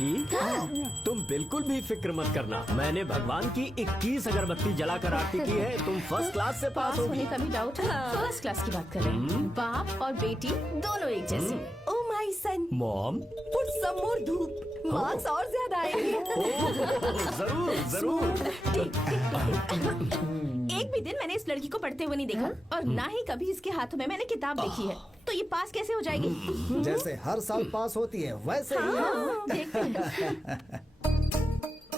बेटी तुम बिल्कुल भी फिक्र मत करना। मैंने भगवान की 21 अगरबत्ती जलाकर आरती की है। तुम फर्स्ट क्लास से पास होगी। होने का भी डाउट है। फर्स्ट क्लास की बात कर रहे हैं। बाप और बेटी दोनों एक जैसे। Oh my son, mom put some more धूप, मार्क्स और ज्यादा आएंगे। जरूर जरूर। एक भी दिन मैंने इस लड़की को पढ़ते हुए नहीं देखा और ना ही कभी इसके हाथों में मैंने किताब देखी है। तो ये पास कैसे हो जाएगी? जैसे हर साल पास होती है वैसे ही। देखते हैं।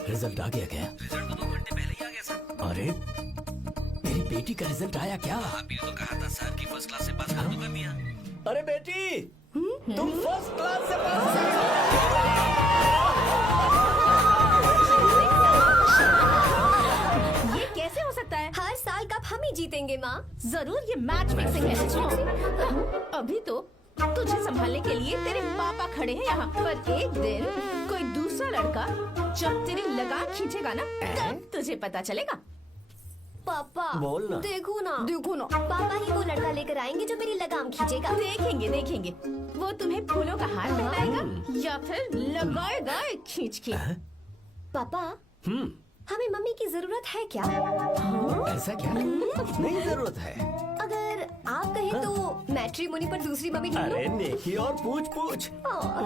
रिजल्ट आ गया क्या? रिजल्ट तो 2 घंटे पहले ही आ गया सर। अरे मेरी बेटी का रिजल्ट आया क्या? आपने तो कहा था सर कि फर्स्ट क्लास से पास कर दूंगा मियां। अरे बेटी तुम फर्स्ट क्लास से पास हो। ये कैसे हो सकता है? हर साल कप हम ही जीतेंगे माँ। जरूर ये मैच फिक्सिंग है। सुनो, अभी तो तुझे संभालने के लिए तेरे पापा खड़े हैं यहाँ। पर एक दिन कोई दूसरा लड़का जब तेरी लगाम खींचेगा ना, तब तुझे पता चलेगा। पापा बोल ना। देखो ना पापा ही वो लड़का लेकर आएंगे जो मेरी लगाम खींचेगा। देखेंगे वो तुम्हें फूलों का हार पहनाएगा या फिर लगाएगा एक खींच के। पापा हमें मम्मी की जरूरत है क्या? ऐसा क्या? नहीं जरूरत है। अगर आप कहें तो मैट्रिमोनी पर दूसरी मम्मी ढूंढ अरे लो। नेकी और पूछ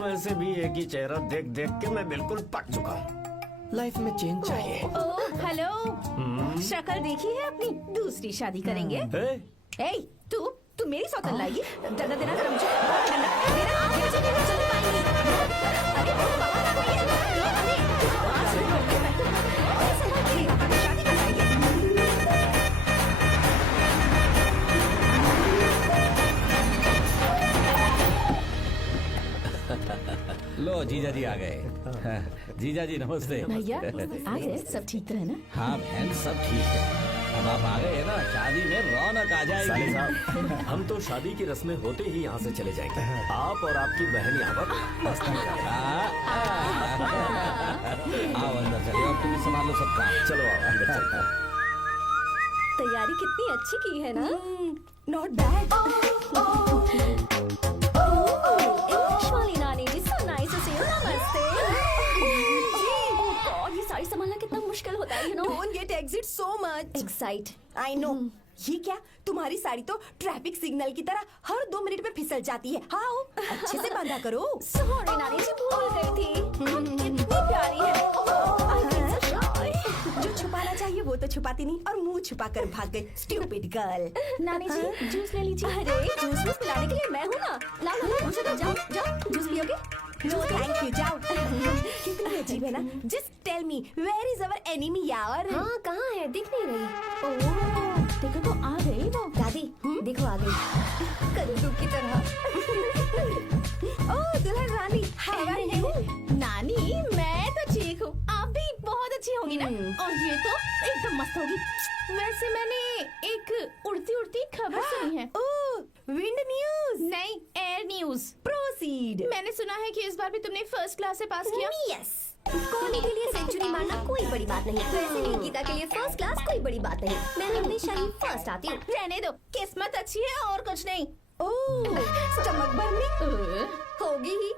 वैसे भी एक ही चेहरा देख देख के मैं बिल्कुल पक चुका हूँ। लाइफ में चेंज चाहिए। ओह हेलो, शक्ल देखी है अपनी? दूसरी शादी करेंगे। ए, ए, तू मेरी सौतन लाएगी? डंडा देना जरा मुझे। डंडा देना, आगे चल के चल पाएंगी। अरे बाबा का कोई है? अरे आज से संभाल के शादी कराएगी। लो जीजा जी आ गए। जीजा जी नमस्ते। भैया आ गए, सब ठीक रहे ना? हाँ बहन सब ठीक है। अब आप आ गए हैं ना, शादी में रौनक आ साले जाएगी। साहब हम तो शादी की रस्में होते ही यहाँ से चले जाएंगे। आप और आपकी बहन यहाँ पर मस्ती कर रहे हैं। आओ अंदर चलिए और तुम ही संभालो सब काम। चलो आओ अंदर चलते हैं। तैयारी कितनी अच्छी की है ना? Not bad. इंग्लिश वाली नानी जी, so nice to see you. नमस्ते। Oh God, ये साड़ी संभालना कितना मुश्किल होता है, you know? Don't get exit so much. Excite. I know. ये क्या? तुम्हारी साड़ी तो ट्रैफिक सिग्नल की तरह हर 2 मिनट में फिसल जाती है। हाउ अच्छे से बांधा करो। Sorry नानी जी, भूल गई थी। कितनी प्यारी है। I feel so shy. जो छुपाना चाहिए वो तो छुपाती नहीं और मुंह छुपा कर भाग गई। Stupid girl. नानी जी जूस ले लीजिए। अरे जूस वूस पिलाने के लिए मैं हूँ ना। लाओ मुझे दो, जाओ जूस पियोगे? नो थैंक यू, जाओ। कितनी अजीब है ना। Just tell me where is our enemy यार। हाँ कहाँ है? दिख नहीं रही। ओह देखो तो आ गई वो। दादी देखो आ गई कद्दू की तरह। ओह दुल्हन रानी, हाउ आर यू? नानी मैं तो ठीक हूँ, आप भी बहुत अच्छी होंगी ना? और ये तो एकदम मस्त होगी। वैसे मैंने एक उड़ती उड़ती खबर सुनी है। ओह विंड न्यूज। नहीं, एयर न्यूज। प्रोसीड। मैंने सुना है कि इस बार भी तुमने फर्स्ट क्लास से पास किया। यस, कोहली के लिए सेंचुरी मारना कोई बड़ी बात नहीं। वैसे भी गीता के लिए फर्स्ट क्लास कोई बड़ी बात नहीं। मैं हमेशा ही फर्स्ट आती हूँ। रहने दो, किस्मत अच्छी है और कुछ नहीं। ओह स्टमक बर्निंग होगी ही,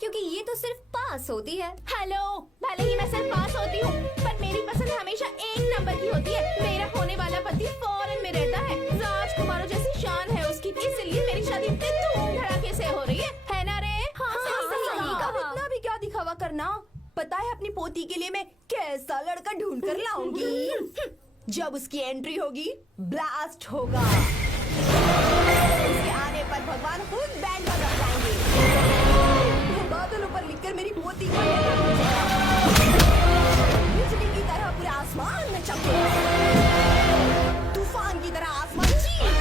क्योंकि ये तो सिर्फ पास होती है। हेलो, भले ही मैं सिर्फ पास होती हूँ, पर मेरी पसंद हमेशा 1 नंबर की होती है। मेरा होने वाला पति फॉरेन में रहता है, राजकुमारों जैसी शान है उसकी, इसलिए मेरी शादी इतने धूम धड़ाके से हो रही है ना रे? हाँ, सही अब इतना भी क्या दिखावा करना। पता है अपनी पोती के लिए मैं कैसा लड़का ढूंढ कर लाऊंगी। जब उसकी एंट्री होगी ब्लास्ट होगा। उसके आने पर भगवान खुद बैंड बजा जाएंगे। बादलों पर लिखकर मेरी पोती को बिजली की तरह पूरे आसमान में चमकेगा, तूफान की तरह आसमान चीर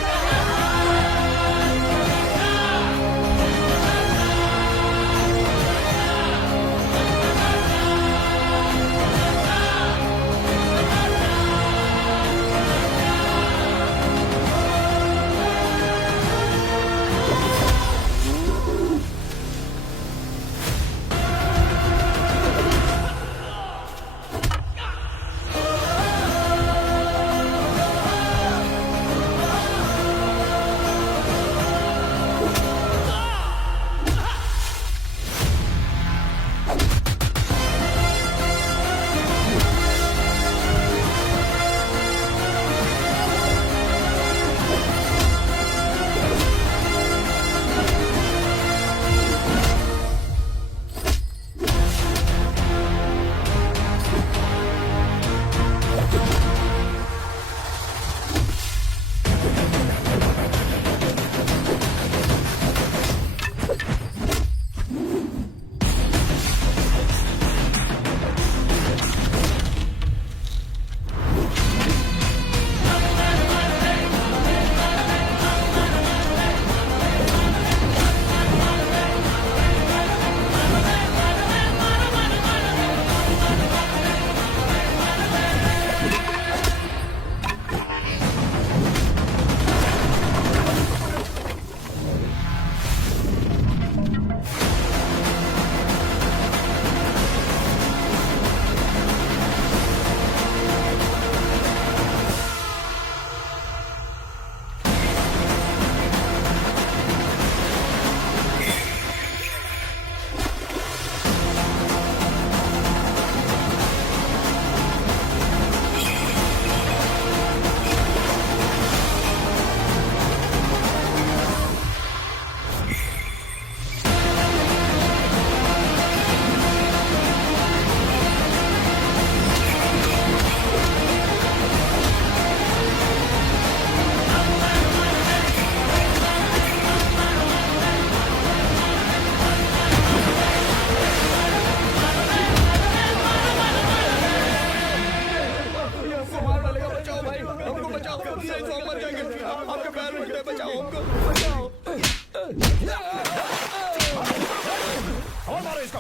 और मारो इसको।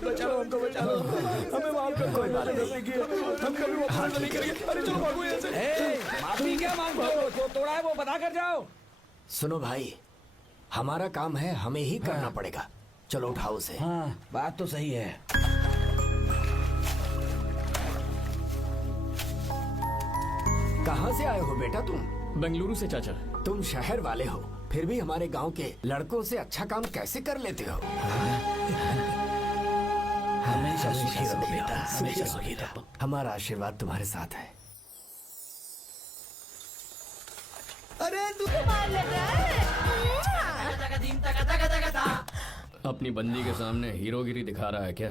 बचाओ हमको, बचाओ हमें, माफ कर, कोई बात नहीं, हम कभी वो अपराध नहीं करेंगे। अरे चलो भागो यहाँ से। माफी क्या मांगते हो? जो तोड़ा है वो बता कर जाओ। सुनो भाई, हमारा काम है, हमें ही करना पड़ेगा। चलो उठाओ उसे। हाँ, बात तो सही है। कहाँ से आए हो बेटा तुम? बेंगलुरु से चाचा। तुम शहर वाले हो, फिर भी हमारे गांव के लड़कों से अच्छा काम कैसे कर लेते हो? हमेशा सुखी रहो बेटा, हमेशा सुखी रहो। हमारा आशीर्वाद तुम्हारे साथ है। अरे तू मार लग रहा है। अपनी बंदी के सामने हीरोगिरी दिखा रहा है क्या?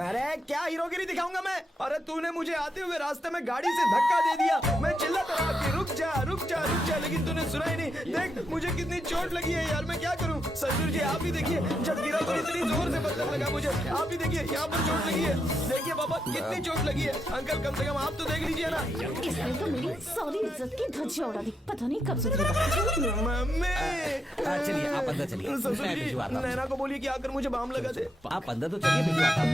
अरे क्या हीरोगिरी दिखाऊंगा मैं? अरे तूने मुझे आते हुए रास्ते में गाड़ी से धक्का दे दिया। मैं चिल्लाता रहा कि रुक जा, रुक जा, रुक जा, लेकिन तूने सुना ही नहीं। देख मुझे कितनी चोट लगी है यार, मैं क्या करूं? ससुर जी आप ही देखिए, जब गिरा तो इतनी जोर से पत्थर लगा मुझे। आप ही देखिए, यहाँ पर चोट लगी है। देखिए पापा कितनी चोट लगी है। अंकल कम से कम आप तो देख लीजिए ना। इसने तो मेरी सारी इज्जत की धज्जियां उड़ा दी। पता नहीं कब सुधरेगा। मम्मी चलिए आप अंदर चलिए। ससुर मैं जी भिजवाता हूँ। नैना को बोलिए कि आकर मुझे बाम लगा दे। आप अंदर तो चलिए, भिजवाता हूँ।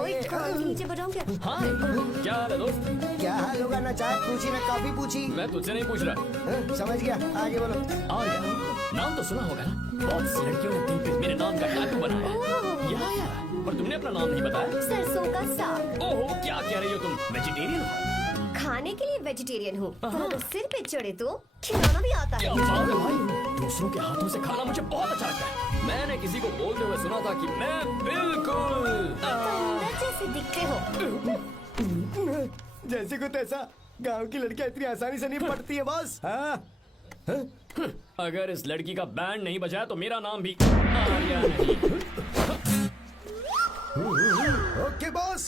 ओए, नीचे बताऊं क्या? हाँ, क्या हाल है दोस्त? क्या हाल होगा? ना चाय पूछी ना कॉफी पूछी। मैं तुझसे नहीं पूछ रहा। हाँ, समझ गया, आगे बोलो। और क्या? नाम तो सुना होगा ना? बहुत सी लड़कियों ने दिल पे मेरे नाम का टाटू बनाया है। या, पर तुमने अपना नाम नहीं बताया। सरसों का साग। ओहो, क्या कह रही हो तुम? वेजिटेरियन हो? खाने के लिए वेजिटेरियन हूँ, पर अगर सिर पे चढ़े तो खिलाना भी आता क्या है। बात है भाई, दूसरों के हाथों से खाना मुझे बहुत अच्छा लगता है। मैंने किसी को बोलते हुए सुना था कि मैं बिल्कुल अंदर जैसे दिखते हो। जैसे को तैसा, गांव की लड़कियां इतनी आसानी से नहीं पड़ती है बॉस। हाँ अगर इस लड़की का बैंड नहीं बजाया तो मेरा नाम भी आर्या नहीं। Okay boss.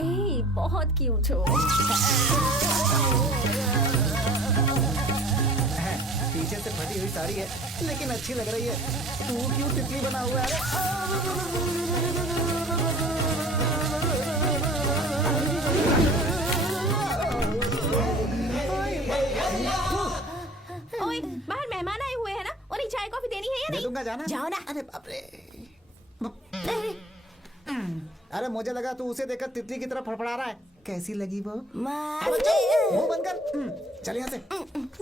ए, बहुत क्यूट हो। पीछे से फटी हुई साड़ी है, लेकिन अच्छी लग रही है। तू क्यों तितली बना हुआ है? ओए, बाहर मेहमान आए हुए हैं ना? उन्हें चाय कॉफी देनी है या दे नहीं? दूंगा, जाना। जाओ ना। अरे बाप रे। अरे मुझे लगा तू उसे देखकर तितली की तरह फड़फड़ा रहा है। कैसी लगी वो? मुंह बंद कर। चल यहाँ से।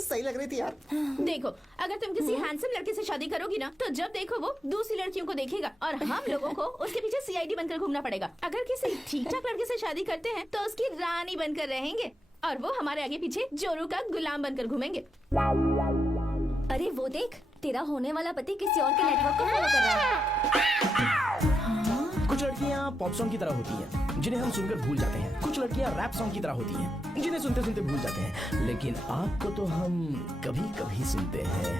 सही लग रही थी यार। देखो, अगर तुम किसी हैंडसम लड़के से शादी करोगी ना, तो जब देखो वो दूसरी लड़कियों को देखेगा और हम लोगों को उसके पीछे सीआईडी बनकर घूमना पड़ेगा। अगर किसी ठीक ठाक लड़के से शादी करते हैं तो उसकी रानी बनकर रहेंगे और वो हमारे आगे पीछे जोरू का गुलाम बनकर घूमेंगे। अरे वो देख, तेरा होने वाला पति किसी और के नेटवर्क को फॉलो कर रहा है। कुछ लड़कियाँ पॉप सॉन्ग की तरह होती हैं, जिन्हें हम सुनकर भूल जाते हैं। कुछ लड़कियाँ रैप सॉन्ग की तरह होती हैं, जिन्हें सुनते सुनते भूल जाते हैं। लेकिन आपको तो हम कभी कभी सुनते हैं,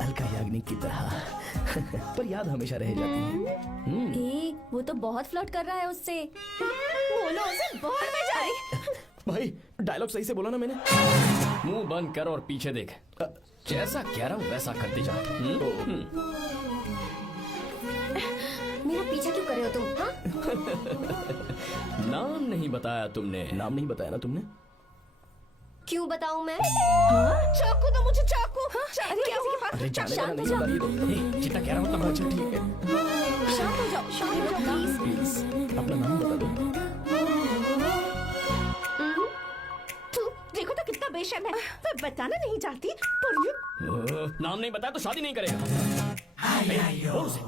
अलका याग्निक की तरह। पर याद हमेशा रह जाती है। ए, वो तो बहुत फ्लर्ट कर रहा है उससे। बोलो उसे बाहर में जाए। भाई डायलॉग सही से बोला ना मैंने? मुंह बंद कर और पीछे देख। जैसा कह रहा हूँ वैसा करते जा। मेरा पीछा क्यों कर रहे हो तुम? हाँ? नाम नहीं बताया तुमने। नाम नहीं बताया ना तुमने? क्यों बताऊं मैं? चाकू दो मुझे, चाकू। अरे क्या हुआ? अरे जाने वाला शांत हो नहीं जाओ। बता रही है। जितना कह रहा हूँ उतना अच्छा ठीक है। शांत हो जाओ, शांत हो जाओ प्लीज। प्लीज अपना नाम बता दो। तू देखो तो कितना बेशर्म है। मैं बताना नहीं चाहती पर ये नाम नहीं बताया तो शादी नहीं करेगा। बोल उसे।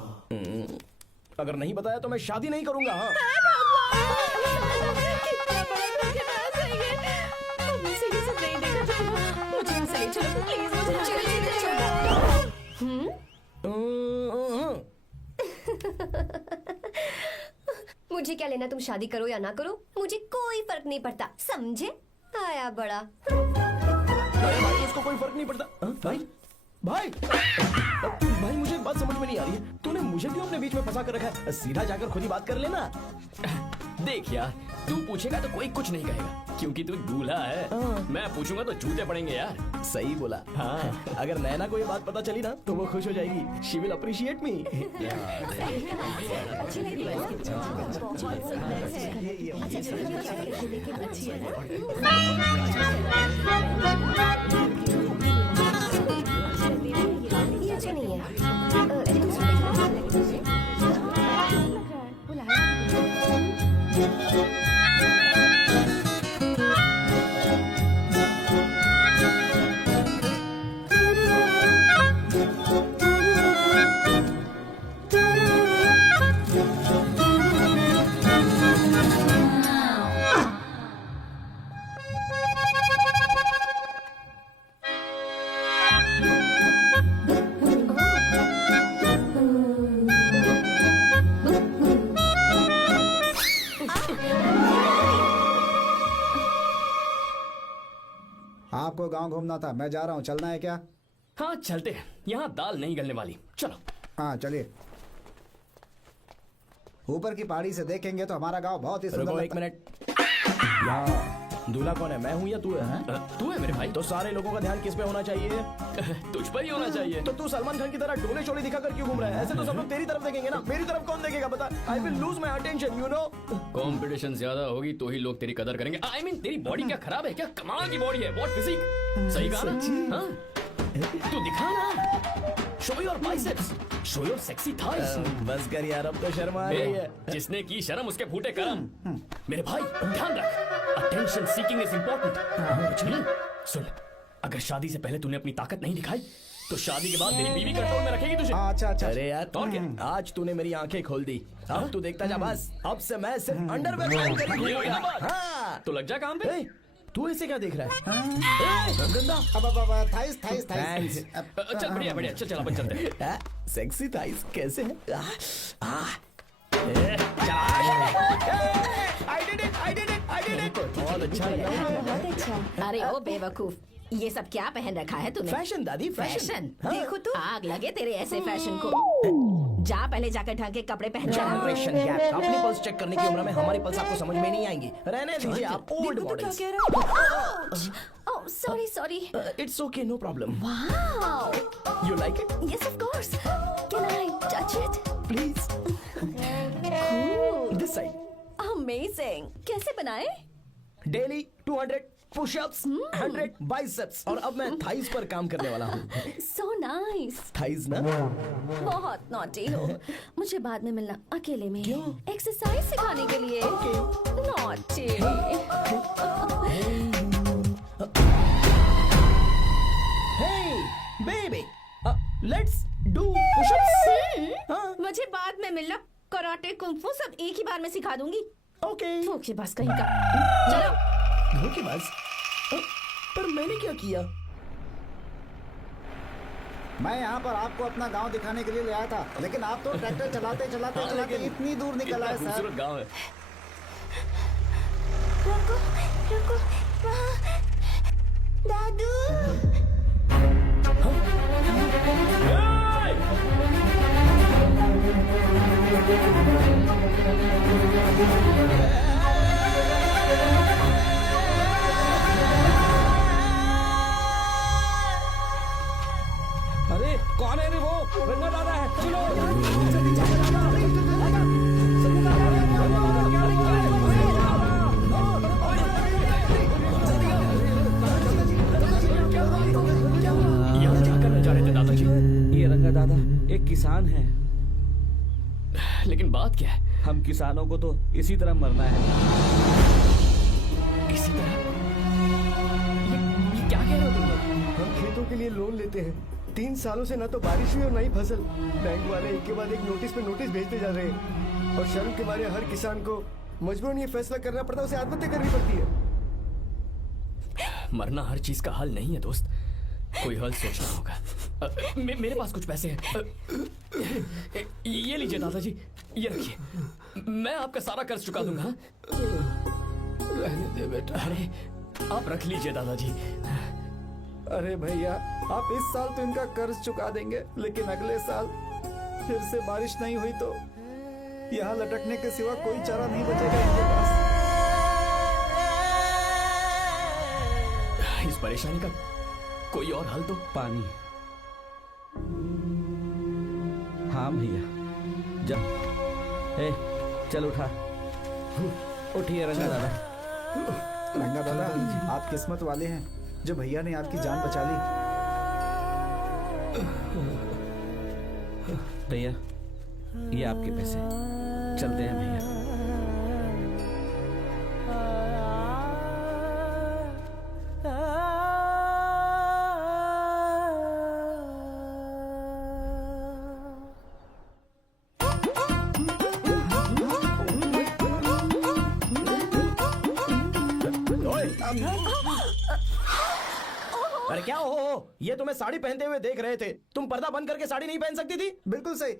अगर नहीं बताया तो मैं शादी नहीं करूंगा। हाँ कितना बड़ा धोखेबाज है ये। मुझसे ये सब नहीं देखा जाएगा। मुझे यहाँ से ले चलो प्लीज, मुझे यहाँ से ले चलो। मुझे क्या लेना तुम शादी करो या ना करो, मुझे कोई फर्क नहीं पड़ता, समझे? आया बड़ा। अरे भाई उसको कोई फर्क नहीं पड़ता। हाँ? भाई भाई भाई मुझे बात समझ में नहीं आ रही है। तूने मुझे क्यों अपने बीच में फंसा कर रखा है? सीधा जाकर खुद ही बात कर लेना। देख यार, तू पूछेगा तो कोई कुछ नहीं कहेगा क्योंकि तू दूल्हा है। मैं पूछूंगा तो जूते पड़ेंगे यार। सही बोला। हाँ, अगर नैना को ये बात पता चली ना तो वो खुश हो जाएगी। शी विल अप्रिशिएट मी। ये अच्छा नहीं है। दूसरा आपको गांव घूमना था, मैं जा रहा हूँ, चलना है क्या? हाँ चलते हैं, यहाँ दाल नहीं गलने वाली। चलो। हाँ चलिए। ऊपर की पहाड़ी से देखेंगे तो हमारा गांव बहुत ही सुंदर रुको एक लगता है। मिनट। यहाँ दूल्हा कौन है, मैं हूँ या तू है? तू है मेरे भाई। तो सारे लोगों का ध्यान किस पे होना चाहिए? तुझ पर ही होना चाहिए। तो तू सलमान खान की तरह डोले शोले दिखाकर क्यों घूम रहा है? ऐसे तो सब लोग तेरी तरफ देखेंगे ना, मेरी तरफ कौन देखेगा बता? I will lose my attention, you know. Competition ज्यादा होगी तो ही लोग तेरी कदर करेंगे। आई मीन तेरी बॉडी क्या खराब है क्या? कमाल की बॉडी है, व्हाट फिजिक। सही कहा ना? हाँ? तू दिखा ना, show your biceps, show your sexy thighs. बस कर यार, अब तो शर्मा आ रही है। जिसने की शर्म उसके फूटे करम। मेरे भाई ध्यान रख, अटेंशन सीकिंग इज इम्पोर्टेंट। सुन, अगर शादी से पहले तूने अपनी ताकत नहीं दिखाई तो शादी के बाद तेरी बीवी कंट्रोल में रखेगी तुझे। अच्छा अच्छा। अरे यार, और क्या? आज तूने मेरी आंखें खोल दी। अब तू देखता जा बस, अब से मैं सिर्फ अंडरवेयर पहन कर ही ये हुई ना घूमूंगा। बात? हाँ। तो लग जा काम पे। ए, तू ऐसे क्या देख रहा है? ए, गंदा। अब थाइस थाइस Thanks. थाइस। चल बढ़िया बढ़िया, चल अपन चलते हैं। सेक्सी थाइस कैसे है? बहुत अच्छा लगा। बहुत अच्छा। अरे ओ बेवकूफ, ये सब क्या पहन रखा है तूने? फैशन दादी, फैशन? हाँ। देखो तो आग लगे तेरे ऐसे फैशन को। जा पहले जाकर ढंग के कपड़े पहन जा। Generation gap. अपनी पल्स चेक करने की उम्र में हमारी पल्स आपको समझ में नहीं आएंगी। रहने दीजिए, आप ओल्ड देखो तो क्या मॉडल्स। कह रहा है? Oh, sorry, sorry. It's okay, no problem. Wow. You like it? Yes, of course. Can I touch it? Please Cool. This side. Amazing. कैसे बनाए? डेली 200 पुशअप्स, 100 बाइसेप्स, और अब मैं थाइस पर काम करने वाला हूँ। So nice. थाइस ना? बहुत नॉटी हो। मुझे बाद में मिलना अकेले में। एक्सरसाइज सिखाने के लिए। Naughty. Hey, baby, let's do push-ups. हाँ, मुझे बाद में मिलना, कराटे कुंफू सब एक ही बार में सिखा दूंगी। okay. धोखेबाज कहीं का। चलो। धोखेबाज? पर मैंने क्या किया? मैं यहाँ पर आपको अपना गांव दिखाने के लिए ले आया था, लेकिन आप तो ट्रैक्टर चलाते चलाते चलाते इतनी दूर निकल आए सर। खूबसूरत गाँव है। रुको, रुको। वहाँ। दादू। अरे कौन है रे वो? रंगा दादा है, यहाँ क्या करने जा रहे थे दादाजी? ये रंगा दादा एक किसान है। लेकिन बात क्या है? हम किसानों को तो इसी तरह मरना है। इसी तरह? ये क्या कह रहे हो तुम लोग? हम खेतों के लिए लोन लेते हैं। 3 सालों से ना तो बारिश हुई और ना ही फसल। बैंक वाले एक के बाद एक नोटिस पे नोटिस भेजते जा रहे हैं, और शर्म के मारे हर किसान को मजबूरन ये फैसला करना पड़ता है, उसे आत्महत्या करनी पड़ती है। मरना हर चीज का हल नहीं है दोस्त, कोई हल सोचना होगा। मेरे पास कुछ पैसे हैं। ये लीजिए दादाजी, ये रखिए, मैं आपका सारा कर्ज चुका दूंगा। रहने दे बेटा। अरे आप रख लीजिए दादाजी। अरे भैया, आप इस साल तो इनका कर्ज चुका देंगे, लेकिन अगले साल फिर से बारिश नहीं हुई तो यहाँ लटकने के सिवा कोई चारा नहीं बचेगा इनके पास। इस परेशानी का कोई और हल तो। पानी। हाँ भैया, जब चल उठा, उठिए रंगा दादा। रंगा दादा, आप किस्मत वाले हैं जो भैया ने आपकी जान बचा ली। भैया ये आपके पैसे, चलते हैं भैया। अरे क्या हो, ये तुम्हें साड़ी पहनते हुए देख रहे थे, तुम पर्दा बंद करके साड़ी नहीं पहन सकती थी? बिल्कुल सही।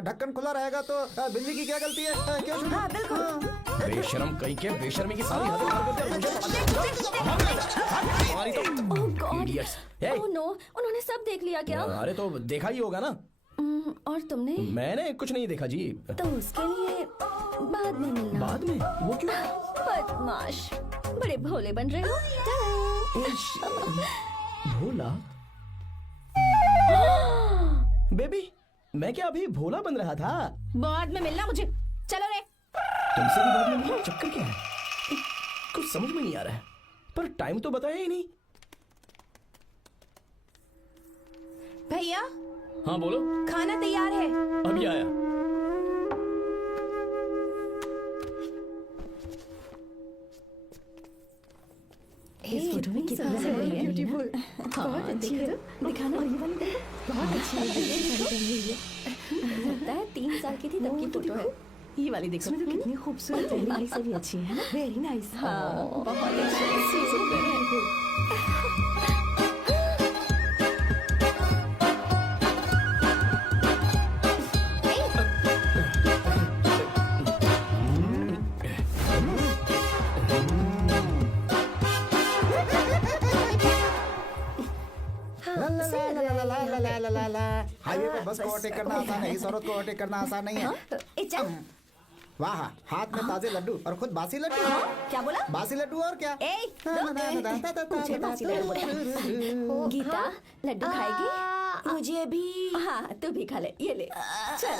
ढक्कन खुला रहेगा तो बिल्ली की क्या गलती है? क्यों छुपी? हाँ, बिल्कुल। बेशरम कहीं के, बेशर्मी की सारी हद पार करते हो। मुझे तुम्हारी तो oh God, idiots। Hey! Oh no, उन्होंने सब देख लिया क्या? अरे तो देखा ही होगा ना। और तुमने? मैंने कुछ नहीं देखा जी। तो उसके लिए बाद में मिलना। बाद में? वो क्यों? बदमाश, बड़े भोले बन रहे हो। भोला? बेबी, मैं क्या अभी भोला बन रहा था? बाद में मिलना मुझे। चलो रे। तुमसे भी बात नहीं, चक्कर क्या है? कुछ समझ में नहीं आ रहा है, पर टाइम तो बताया ही नहीं। भैया, हाँ बोलो। खाना तैयार है। अभी आया। इस फोटो में कितना लग रही है? ब्यूटीफुल। बहुत अच्छी है। दिखाना। और ये वाली देखो, बहुत अच्छी है। लगता है 3 साल की थी तब की फोटो है। ये वाली देखो। इसमें तो कितनी खूबसूरत है। वाली से भी अच्छी है ना? Very nice. हाँ, बहुत अच्छी है। हाईवे पे बस को ओवरटेक करना आसान है, इस औरत को ओवरटेक करना आसान नहीं है। वाह, हाथ में ताजे लड्डू और खुद बासी लड्डू। क्या बोला? बासी लड्डू और क्या? मुझे बासी लड्डू बोला। गीता, लड्डू खाएगी? मुझे भी। हाँ, तू भी खा ले। ये ले। चल।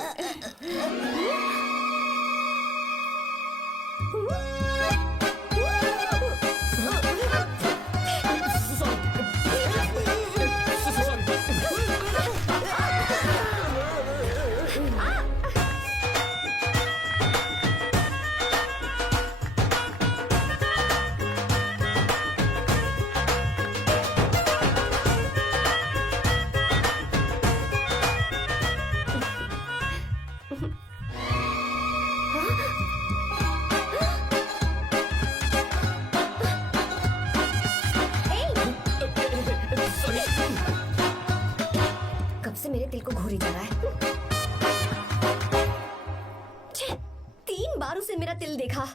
कब से मेरे दिल को घूरी जा रहा है। 3 बार उसे मेरा दिल देखा,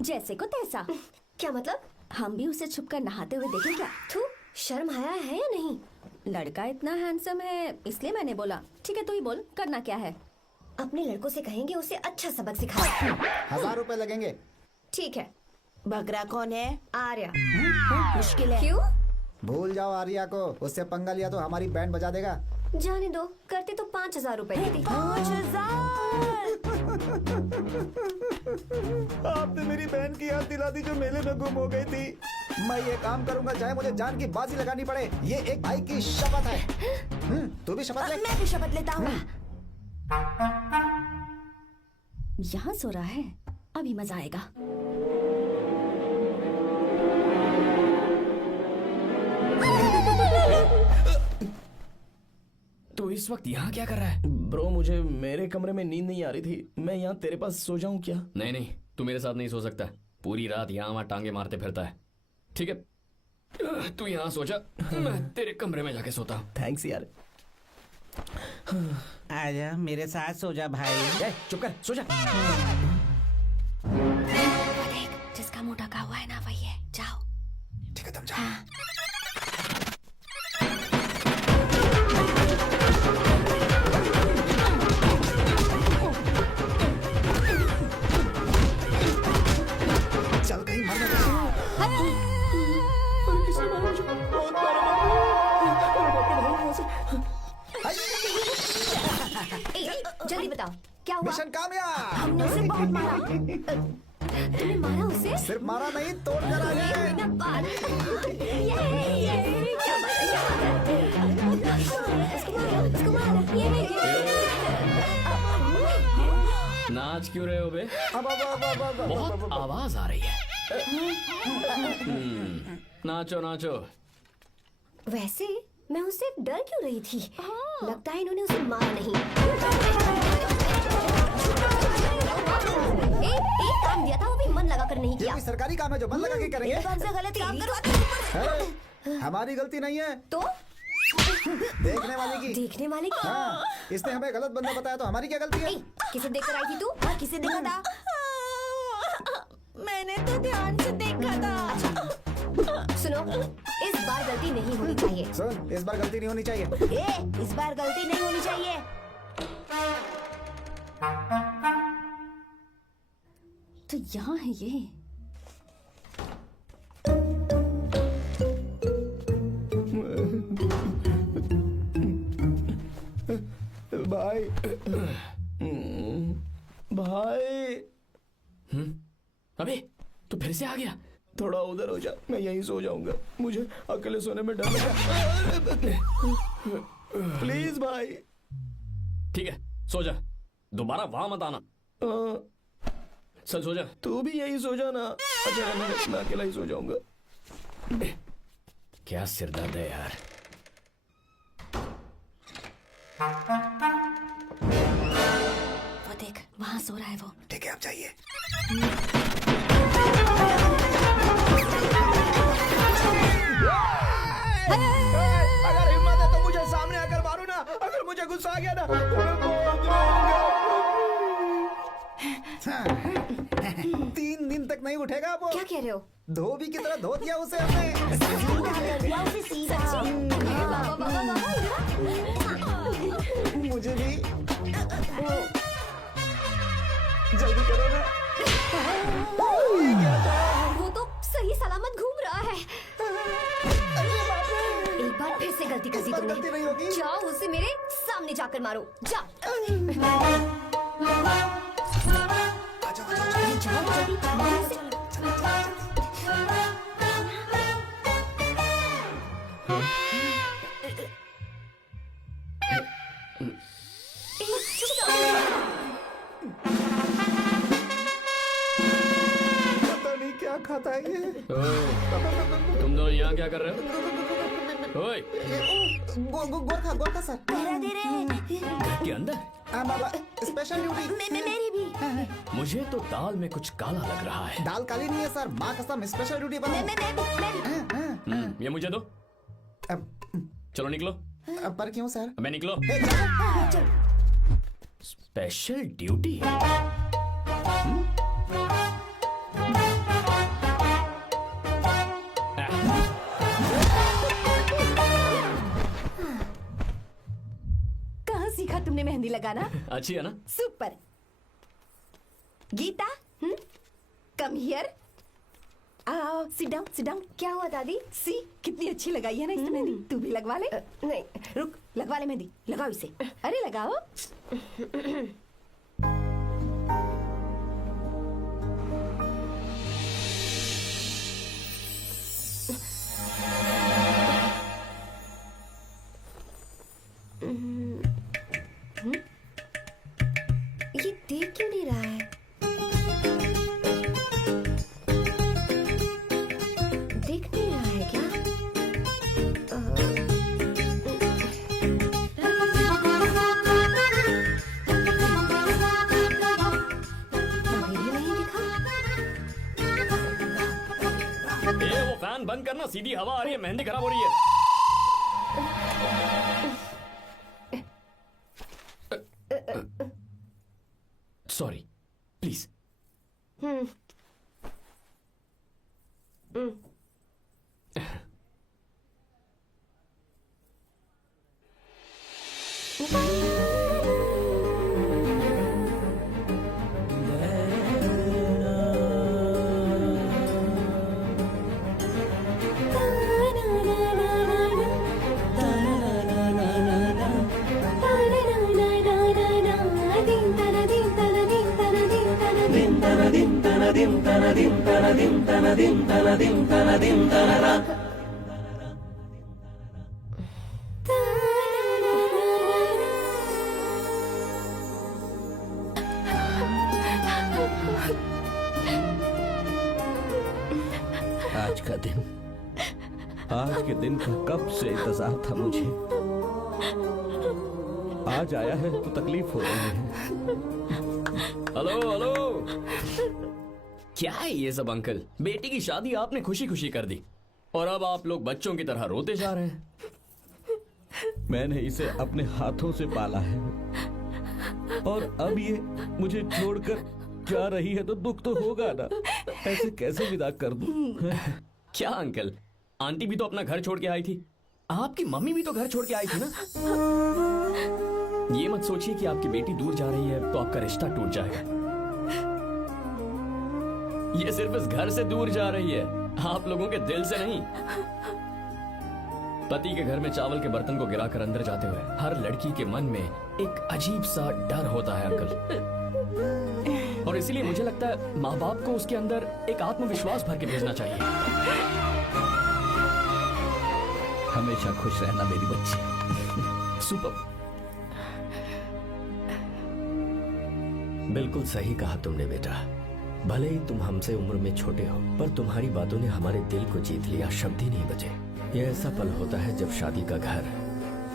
जैसे को तैसा। क्या मतलब? हम भी उसे छुपकर नहाते हुए देखें क्या? थू, शर्म आया है या नहीं? लड़का इतना हैंडसम है इसलिए मैंने बोला। ठीक है, तू ही बोल, करना क्या है? अपने लड़कों से कहेंगे उसे अच्छा सबक सिखाए। 1000 रुपए लगेंगे। ठीक है। बकरा कौन है? आर्या। मुश्किल है। क्यों? भूल जाओ आर्या को, उससे पंगा लिया तो हमारी बैंड बजा देगा। जाने दो, करते तो 5000 रुपए देती। 5000। आपने मेरी बहन की याद दिला दी जो मेले में गुम हो गई थी। मैं ये काम करूंगा चाहे मुझे जान की बाजी लगानी पड़े। ये एक भाई की शपथ है। तू भी शपथ ले। मैं भी शपथ लेता हूँ। यहाँ सो रहा है, अभी मजा आएगा। तो इस वक्त यहाँ क्या कर रहा है? ब्रो, मुझे मेरे कमरे में नींद नहीं आ रही थी, मैं यहाँ तेरे पास सो जाऊं क्या? नहीं नहीं, तू मेरे साथ नहीं सो सकता। पूरी रात यहाँ वहाँ टांगे मारते फिरता है। ठीक है, तू यहाँ सो जा, मैं तेरे कमरे में जाके सोता हूँ। थैंक्स यार। आजा मेरे साथ सो जा भाई। चुप कर, सो जा। देख, जिसका मुंह ढका हुआ है ना वही है। जाओ। ठीक है, तुम जाओ। क्या हुआ? मिशन कामयाब। हमने उसे बहुत मारा। तूने मारा उसे? सिर्फ मारा नहीं, तोड़ कर आ ये गए। ना बात। ये क्या बात है, क्या बात है? उसको मारो, ये नाच क्यों रहे हो बे? अब बहुत आवाज आ रही है। नाचो नाचो। वैसे मैं उससे डर क्यों रही थी? लगता है इन्होंने उसे मारा नहीं। एक काम दिया था वो भी मन लगा कर नहीं ये किया। कोई सरकारी काम है जो मन लगा के करेंगे? एकदम से गलत काम करवाते है? हमारी गलती नहीं है, तो देखने वाले की। देखने वाले की। हाँ, इसने हमें गलत बंदा बताया तो हमारी क्या गलती है? ए, किसे देखकर आई थी तू? हाँ, किसे देखा था? मैंने तो ध्यान से देखा था। सुनो, इस बार गलती नहीं होनी चाहिए। सुन, इस बार गलती नहीं होनी चाहिए। इस बार गलती नहीं होनी चाहिए। तो यहाँ है ये। भाई भाई अबे तू फिर से आ गया? थोड़ा उधर हो जा, मैं यहीं सो जाऊंगा। मुझे अकेले सोने में डर लगा। प्लीज भाई। ठीक है सो जा, दोबारा वहां मत आना। चल सो जा। तू भी यहीं सो जा ना। अच्छा मैं अकेला ही सो जाऊंगा। क्या सिरदर्द है यार। वो देख वहाँ सो रहा है वो। ठीक है, आप जाइए। अगर हिम्मत है तो मुझे सामने आकर मारो ना। अगर मुझे गुस्सा आ गया ना तो मैं बहुत रोऊंगा। 3 दिन तक नहीं उठेगा वो। क्या कह रहे हो? धोबी की तरह धो दिया उसे हमने। मुझे भी जल्दी करो ना। वो तो सही सलामत घूम रहा है। एक बार फिर से गलती कर दी इस बार गलती नहीं होगी। तुमने। जाओ उसे मेरे सामने जाकर मारो। जाओ जल्दी मारो उसे। पता नहीं क्या खाता है ये। ओए, तुम दोनों यहाँ क्या कर रहे हो? ओए, गोरखा सर। घर के अंदर? बाबा, स्पेशल ड्यूटी। मेरी भी। मुझे तो दाल में कुछ काला लग रहा है। दाल काली नहीं है सर, माँ कसम स्पेशल ड्यूटी पर हूँ। ये मुझे दो। चलो निकलो। पर क्यों सर? मैं निकलो। Special duty? कहाँ सीखा तुमने मेहंदी लगाना? अच्छी है ना? सुपर। Geeta, come here. आओ, सिट डाउन, सिट डाउन। क्या हुआ दादी? सी कितनी अच्छी लगाई है ना इसने मेहंदी। तू भी लगवा ले। नहीं, रुक, लगवा ले मेहंदी। लगाओ इसे। अरे लगाओ। ये देख क्यों नहीं रहा है? देख नहीं रहा है क्या? अभी भी नहीं दिखा। वो फैन बंद करना, सीधी हवा आ रही है, मेहंदी खराब हो रही है। Sorry, please. दिन आज का दिन, आज के दिन का कब से इंतजार था मुझे। आज आया है तो तकलीफ हो रही है। हेलो हेलो, क्या है ये सब अंकल? बेटी की शादी आपने खुशी खुशी कर दी और अब आप लोग बच्चों की तरह रोते जा रहे हैं। मैंने इसे अपने हाथों से पाला है और अब ये मुझे छोड़कर जा रही है तो दुख तो होगा ना। ऐसे कैसे विदा कर दूं? क्या अंकल, आंटी भी तो अपना घर छोड़ के आई थी, आपकी मम्मी भी तो घर छोड़ के आई थी ना। ये मत सोचिए कि आपकी बेटी दूर जा रही है तो आपका रिश्ता टूट जाएगा। ये सिर्फ इस घर से दूर जा रही है, आप लोगों के दिल से नहीं। पति के घर में चावल के बर्तन को गिराकर अंदर जाते हुए हर लड़की के मन में एक अजीब सा डर होता है अंकल, और इसीलिए मुझे लगता है माँ बाप को उसके अंदर एक आत्मविश्वास भर के भेजना चाहिए। हमेशा खुश रहना मेरी बच्ची। सुपर। बिल्कुल सही कहा तुमने बेटा। भले ही तुम हमसे उम्र में छोटे हो, पर तुम्हारी बातों ने हमारे दिल को जीत लिया, शब्द ही नहीं बचे। यह ऐसा पल होता है जब शादी का घर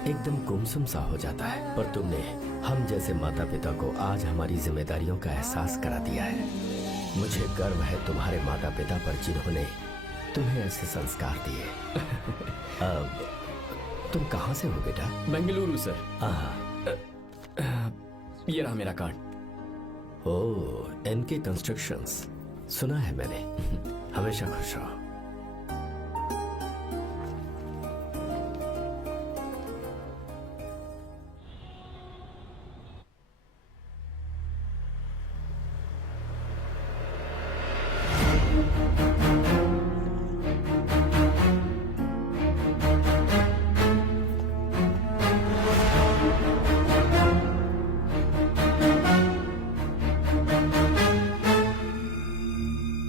एकदम गुमसुम सा हो जाता है, पर तुमने हम जैसे माता पिता को आज हमारी जिम्मेदारियों का एहसास करा दिया है। मुझे गर्व है तुम्हारे माता पिता पर जिन्होंने तुम्हें ऐसे संस्कार दिए। अब तुम कहाँ से हो बेटा? बेंगलुरु सर। हाँ, ये रहा मेरा कार्ड। ओह, एनके कंस्ट्रक्शंस, सुना है मैंने। हमेशा खुश रहो।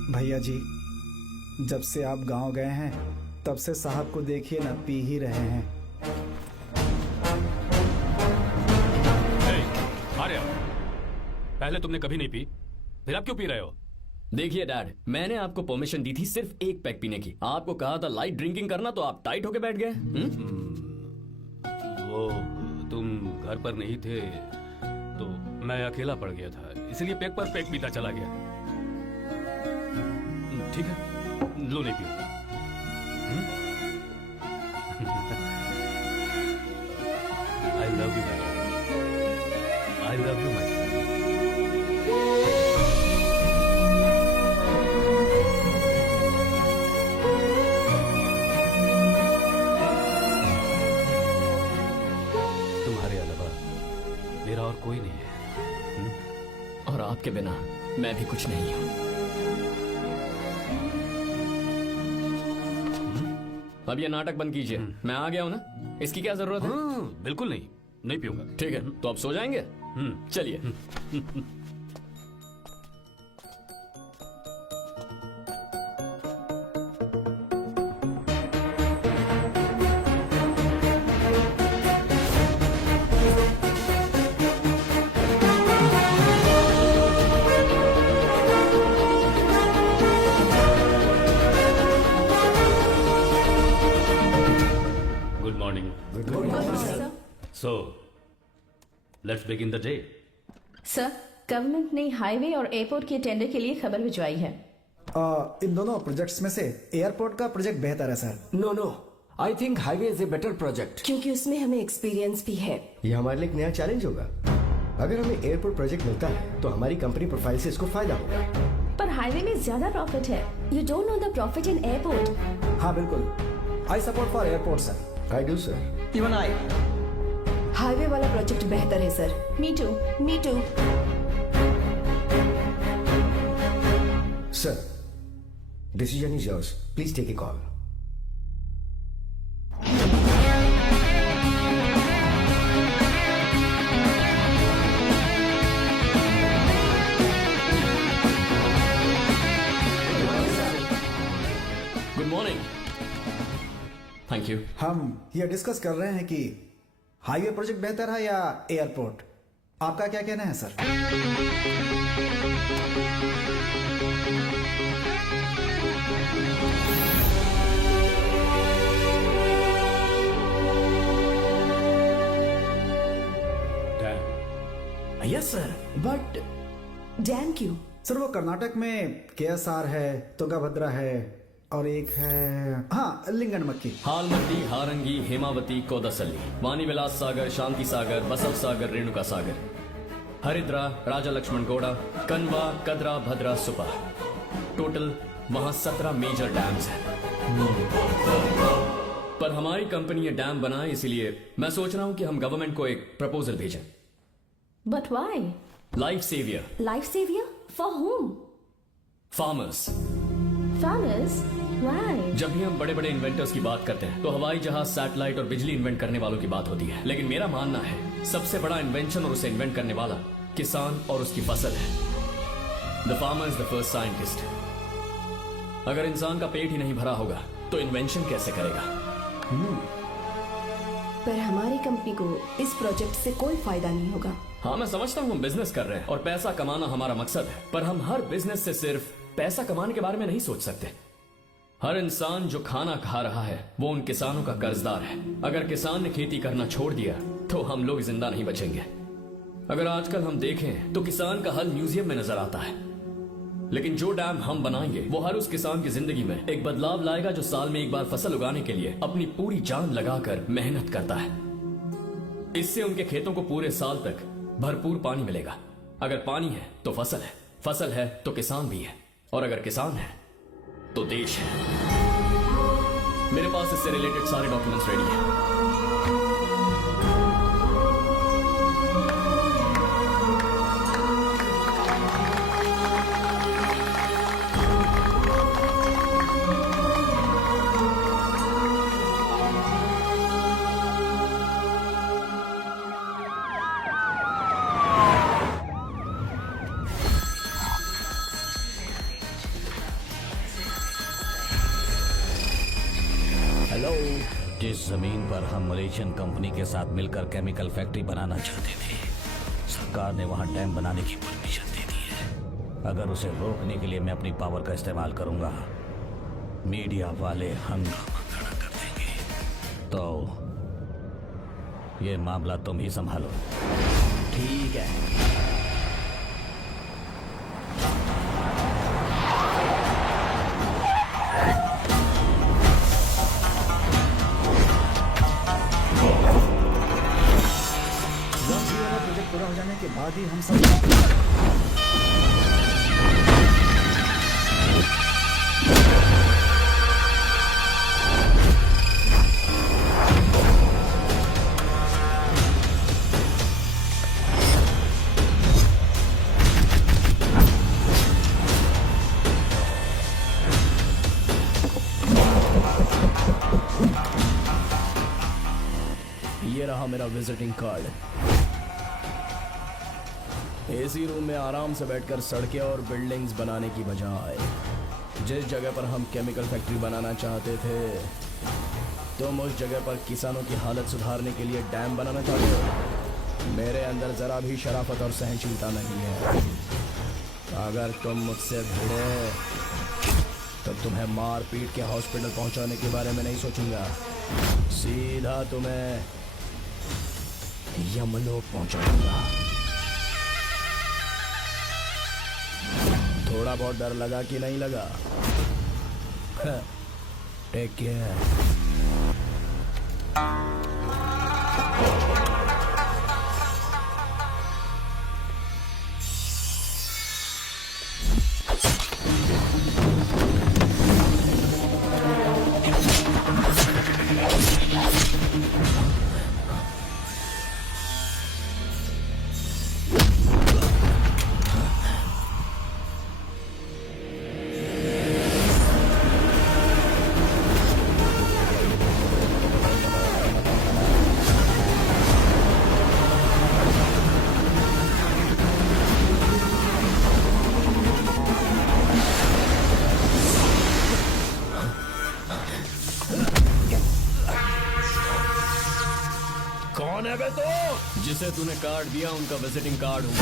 भैया जी, जब से आप गांव गए हैं तब से साहब को देखिए ना, पी ही रहे हैं। अरे पहले तुमने कभी नहीं पी, फिर आप क्यों पी रहे हो? देखिए डैड, मैंने आपको परमिशन दी थी सिर्फ एक पैक पीने की। आपको कहा था लाइट ड्रिंकिंग करना, तो आप टाइट होके बैठ गए। वो तुम घर पर नहीं थे तो मैं अकेला पड़ गया था, इसलिए पैक पर पैक पीता चला गया। ठीक है, लो नहीं पियो। I love you, I love you माई। तुम्हारे अलावा मेरा और कोई नहीं है। और आपके बिना मैं भी कुछ नहीं हूं। अब ये नाटक बंद कीजिए, मैं आ गया हूं ना, इसकी क्या जरूरत है? बिल्कुल नहीं, नहीं पीऊंगा। ठीक है, तो आप सो जाएंगे? चलिए। Good morning. So let's begin the day. Sir, government ने हाईवे और एयरपोर्ट के टेंडर के लिए खबर भिजवाई है। इन दोनों प्रोजेक्ट्स में से एयरपोर्ट का प्रोजेक्ट बेहतर है sir. No no, I think highway is a better project. क्योंकि उसमें हमें एक्सपीरियंस भी है। ये हमारे लिए एक नया चैलेंज होगा। अगर हमें एयरपोर्ट प्रोजेक्ट मिलता है तो हमारी कंपनी प्रोफाइल से इसको फायदा होगा। पर हाईवे में ज्यादा प्रॉफिट है। You don't know the profit in airport. हाँ बिल्कुल, I support for airport sir. I do sir. Even I. Highway वाला प्रोजेक्ट बेहतर है sir. Me too, me too. Sir, decision is yours, please take a call. You. हम ये discuss कर रहे हैं कि हाईवे प्रोजेक्ट बेहतर है या एयरपोर्ट। आपका क्या कहना है sir? Yes sir, but dam क्यों? सर वो कर्नाटक में KSR है, तुंगभद्रा है और एक है हाँ लिंगनमक्की। हालमती, हारंगी, हेमावती, कोदसली, वानी विलास सागर, शांति सागर, बसव सागर, रेणुका सागर, हरिद्रा, राजा लक्ष्मण गौड़ा, कनवा, कदरा, भद्रा, सुपा। टोटल वहां 17 मेजर डैम्स हैं। पर हमारी कंपनी ये डैम बनाए, इसलिए मैं सोच रहा हूं कि हम गवर्नमेंट को एक प्रपोजल भेजें। But why? Life saviour, Life savior? For whom? Farmers. Farmers? Why? जब भी हम बड़े बड़े इन्वेंटर्स की बात करते हैं तो हवाई जहाज, सैटेलाइट और बिजली इन्वेंट करने वालों की बात होती है, लेकिन मेरा मानना है सबसे बड़ा इन्वेंशन और उसे इन्वेंट करने वाला किसान और उसकी फसल है। The farmer is the first scientist. अगर इंसान का पेट ही नहीं भरा होगा तो इन्वेंशन कैसे करेगा? पर हमारी कंपनी को इस प्रोजेक्ट से कोई फायदा नहीं होगा। हाँ, मैं समझता हूँ हम बिजनेस कर रहे हैं और पैसा कमाना हमारा मकसद है, पर हम हर बिजनेस से सिर्फ पैसा कमाने के बारे में नहीं सोच सकते। हर इंसान जो खाना खा रहा है वो उन किसानों का कर्जदार है। अगर किसान ने खेती करना छोड़ दिया तो हम लोग जिंदा नहीं बचेंगे। अगर आजकल हम देखें तो किसान का हल म्यूजियम में नजर आता है, लेकिन जो डैम हम बनाएंगे वो हर उस किसान की जिंदगी में एक बदलाव लाएगा जो साल में एक बार फसल उगाने के लिए अपनी पूरी जान लगाकर मेहनत करता है। इससे उनके खेतों को पूरे साल तक भरपूर पानी मिलेगा। अगर पानी है तो फसल है, फसल है तो किसान भी है, और अगर किसान है तो देश है। मेरे पास इससे रिलेटेड सारे डॉक्यूमेंट्स रेडी हैं। जिस जमीन पर हम मलेशियन कंपनी के साथ मिलकर केमिकल फैक्ट्री बनाना चाहते थे, सरकार ने वहां डैम बनाने की परमिशन दे दी है। अगर उसे रोकने के लिए मैं अपनी पावर का इस्तेमाल करूंगा, मीडिया वाले हंगामा खड़ा कर देंगे। तो ये मामला तुम ही संभालो। ठीक है। प्रोजेक्ट पूरा हो जाने के बाद ही हम सब ये रहा मेरा विजिटिंग कार्ड। एसी रूम में आराम से बैठकर सड़कें और बिल्डिंग्स बनाने की बजाय जिस जगह पर हम केमिकल फैक्ट्री बनाना चाहते थे, तुम उस जगह पर किसानों की हालत सुधारने के लिए डैम बनाना चाहते हो। मेरे अंदर जरा भी शराफत और सहनशीलता नहीं है। अगर तुम मुझसे भिड़े तो तुम्हें मार पीट के हॉस्पिटल पहुंचाने के बारे में नहीं सोचूंगा, सीधा तुम्हें यमलोक पहुंचाऊंगा। थोड़ा बहुत डर लगा कि नहीं लगा? Take care. जिसे तूने कार्ड दिया उनका विजिटिंग कार्ड हूँ।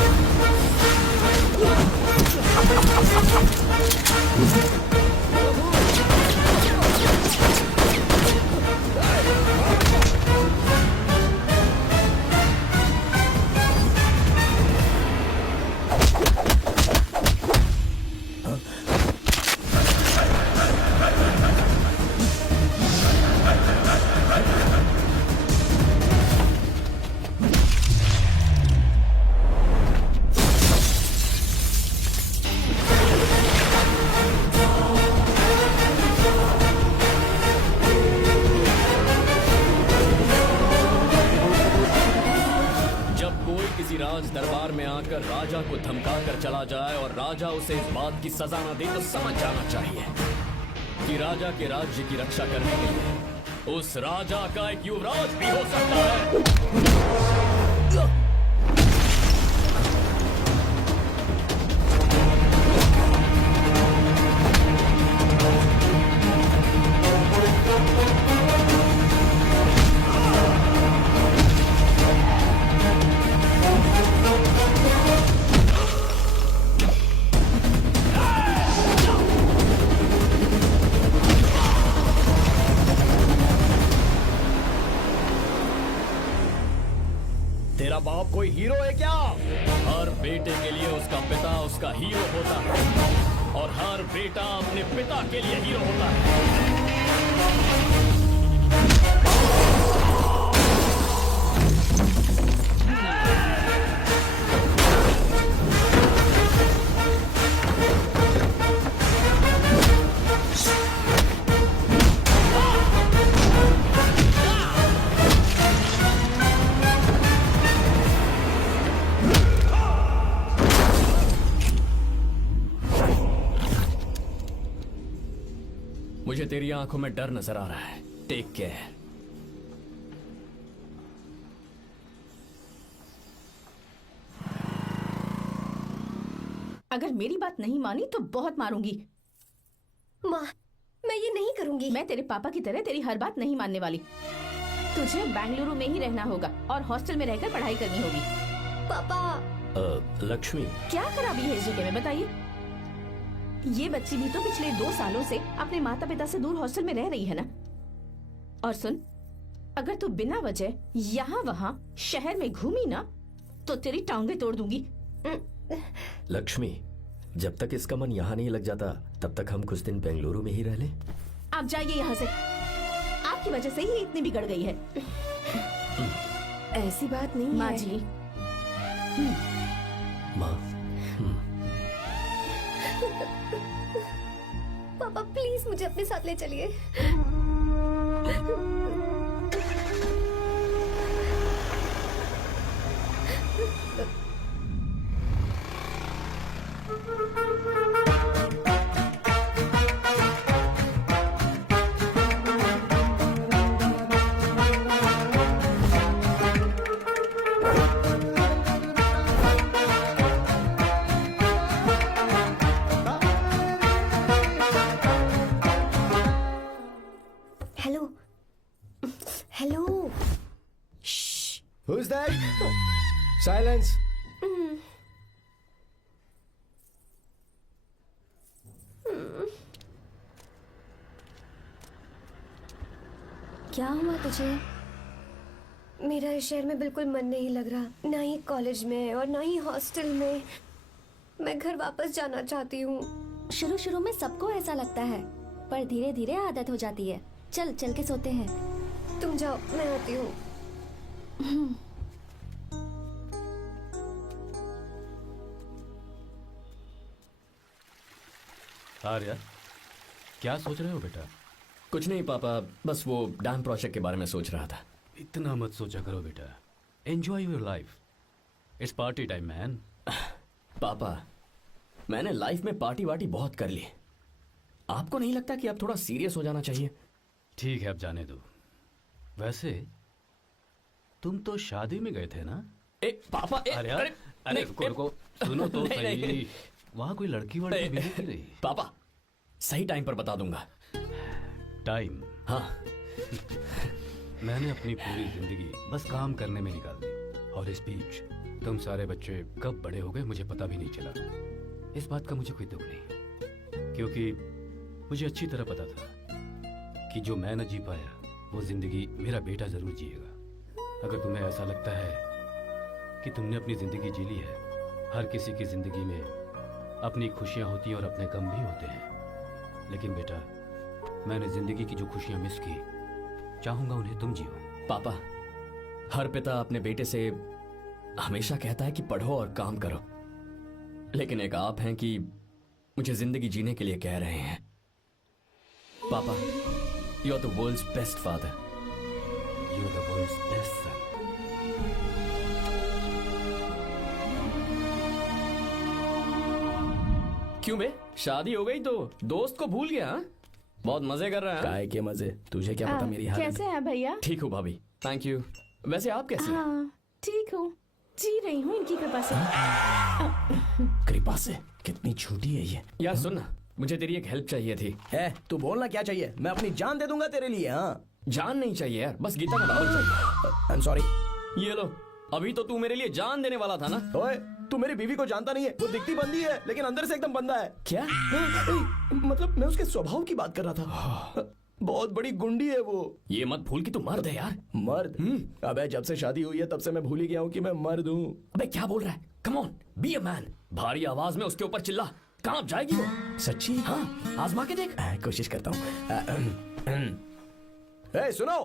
राज दरबार में आकर राजा को धमका कर चला जाए और राजा उसे इस बात की सजा न दे तो समझ जाना चाहिए कि राजा के राज्य की रक्षा करने के लिए उस राजा का एक युवराज भी हो सकता है। तेरा बाप कोई हीरो है क्या? हर बेटे के लिए उसका पिता उसका हीरो होता है और हर बेटा अपने पिता के लिए हीरो होता है। मुझे तेरी आंखों में डर नजर आ रहा है। Take care. अगर मेरी बात नहीं मानी तो बहुत मारूंगी। माँ, मैं ये नहीं करूंगी। मैं तेरे पापा की तरह तेरी हर बात नहीं मानने वाली। तुझे बेंगलुरु में ही रहना होगा और हॉस्टल में रहकर पढ़ाई करनी होगी। पापा। लक्ष्मी, क्या खराबी है इस जगह में बताइए? ये बच्ची भी तो पिछले 2 सालों से अपने माता पिता से दूर हॉस्टल में रह रही है ना। और सुन, अगर तू बिना वजह यहाँ वहाँ शहर में घूमी ना तो तेरी टांगे तोड़ दूंगी। लक्ष्मी, जब तक इसका मन यहाँ नहीं लग जाता तब तक हम कुछ दिन बेंगलुरु में ही रह लें। आप जाइए यहाँ से। आपकी वजह से ही इतनी बिगड़ गई है। ऐसी बात नहीं माँ है। जी। माँ, पापा प्लीज मुझे अपने साथ ले चलिए। Hello hello. Who's that? Silence. क्या हुआ तुझे? मेरा इस शहर में बिल्कुल मन नहीं लग रहा, ना ही कॉलेज में और ना ही हॉस्टल में। मैं घर वापस जाना चाहती हूँ। शुरू शुरू में सबको ऐसा लगता है, पर धीरे धीरे आदत हो जाती है। चल चल के सोते हैं। तुम जाओ, मैं आती हूँ। आर्या, क्या सोच रहे हो बेटा? कुछ नहीं पापा, बस वो डैम प्रोजेक्ट के बारे में सोच रहा था। इतना मत सोचा करो बेटा। Enjoy your life. It's party time man. पापा, मैंने लाइफ में पार्टी वार्टी बहुत कर ली। आपको नहीं लगता कि अब थोड़ा सीरियस हो जाना चाहिए? ठीक है, अब जाने दो। वैसे तुम तो शादी में गए थे ना? पापा, अरे रुको रुको, सुनो तो सही। वहां कोई लड़की वड़की मिली नहीं रही? पापा, सही टाइम पर बता दूंगा। टाइम? हाँ। मैंने अपनी पूरी जिंदगी बस काम करने में निकाल दी। और इस बीच तुम सारे बच्चे कब बड़े हो गए मुझे पता भी नहीं चला। इस बात का मुझे कोई दुख नहीं, क्योंकि मुझे अच्छी तरह पता था कि जो मैं न जी पाया वो जिंदगी मेरा बेटा जरूर जिएगा। अगर तुम्हें ऐसा लगता है कि तुमने अपनी जिंदगी जी ली है, हर किसी की जिंदगी में अपनी खुशियां होती हैं और अपने गम भी होते हैं, लेकिन बेटा मैंने जिंदगी की जो खुशियां मिस की, चाहूंगा उन्हें तुम जियो। पापा, हर पिता अपने बेटे से हमेशा कहता है कि पढ़ो और काम करो, लेकिन एक आप हैं कि मुझे जिंदगी जीने के लिए कह रहे हैं। पापा, you are the world's best father. You are the world's best son. क्यों बे, शादी हो गई तो दोस्त को भूल गया? हाँ? बहुत मजे कर रहा है। काय के मजे, तुझे क्या पता मेरी हालत। कैसे हैं भैया? ठीक हूँ भाभी, थैंक यू। वैसे आप कैसी हैं? हाँ ठीक हूँ, जी रही हूँ इनकी कृपा से। कृपा से? कितनी झूठी है ये। यार सुन ना, मुझे तेरी एक हेल्प चाहिए थी। है तू बोलना क्या चाहिए, मैं अपनी जान दे दूंगा तेरे लिए। हाँ जान नहीं चाहिए यार, बस गीता का नंबर चाहिए। I am sorry. ये लो, अभी तो तू मेरे लिए जान देने वाला था ना। ओए तू मेरी बीवी को जानता नहीं है, वो दिखती बंदी है लेकिन अंदर से एकदम बंदा है। क्या? मतलब मैं उसके स्वभाव की बात कर रहा था। बहुत बड़ी गुंडी है वो। ये मत भूल कि तू मर्द है यार। मर्द? अबे जब से शादी हुई है तब से मैं भूल ही गया हूँ कि मैं मर्द हूँ। अबे क्या बोल रहा है? Come on, be a man. भारी आवाज में उसके ऊपर चिल्ला, कांप जाएगी वो। सच्ची? हाँ, आजमा के देख। कोशिश करता हूँ। ए सुनो।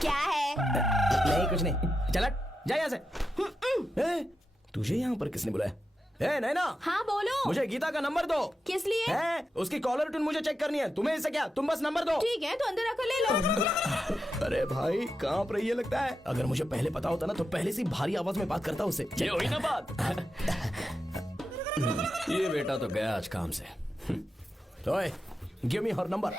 क्या है? नहीं कुछ नहीं, चल जा यहाँ से। तुझे यहाँ पर किसने बुलाया? ए नैना। हाँ बोलो। मुझे गीता का नंबर दो। किस लिए? है उसकी कॉलर ट्यून मुझे चेक करनी है। तुम्हें इससे क्या, तुम बस नंबर दो। ठीक है तो अंदर आकर ले लो। अरे भाई कांप रही है लगता है। अगर मुझे पहले पता होता ना तो पहले से भारी आवाज में बात करता उससे। ये हुई ना बात। ये बेटा तो गया आज काम से। ओए गिव मी हर नंबर।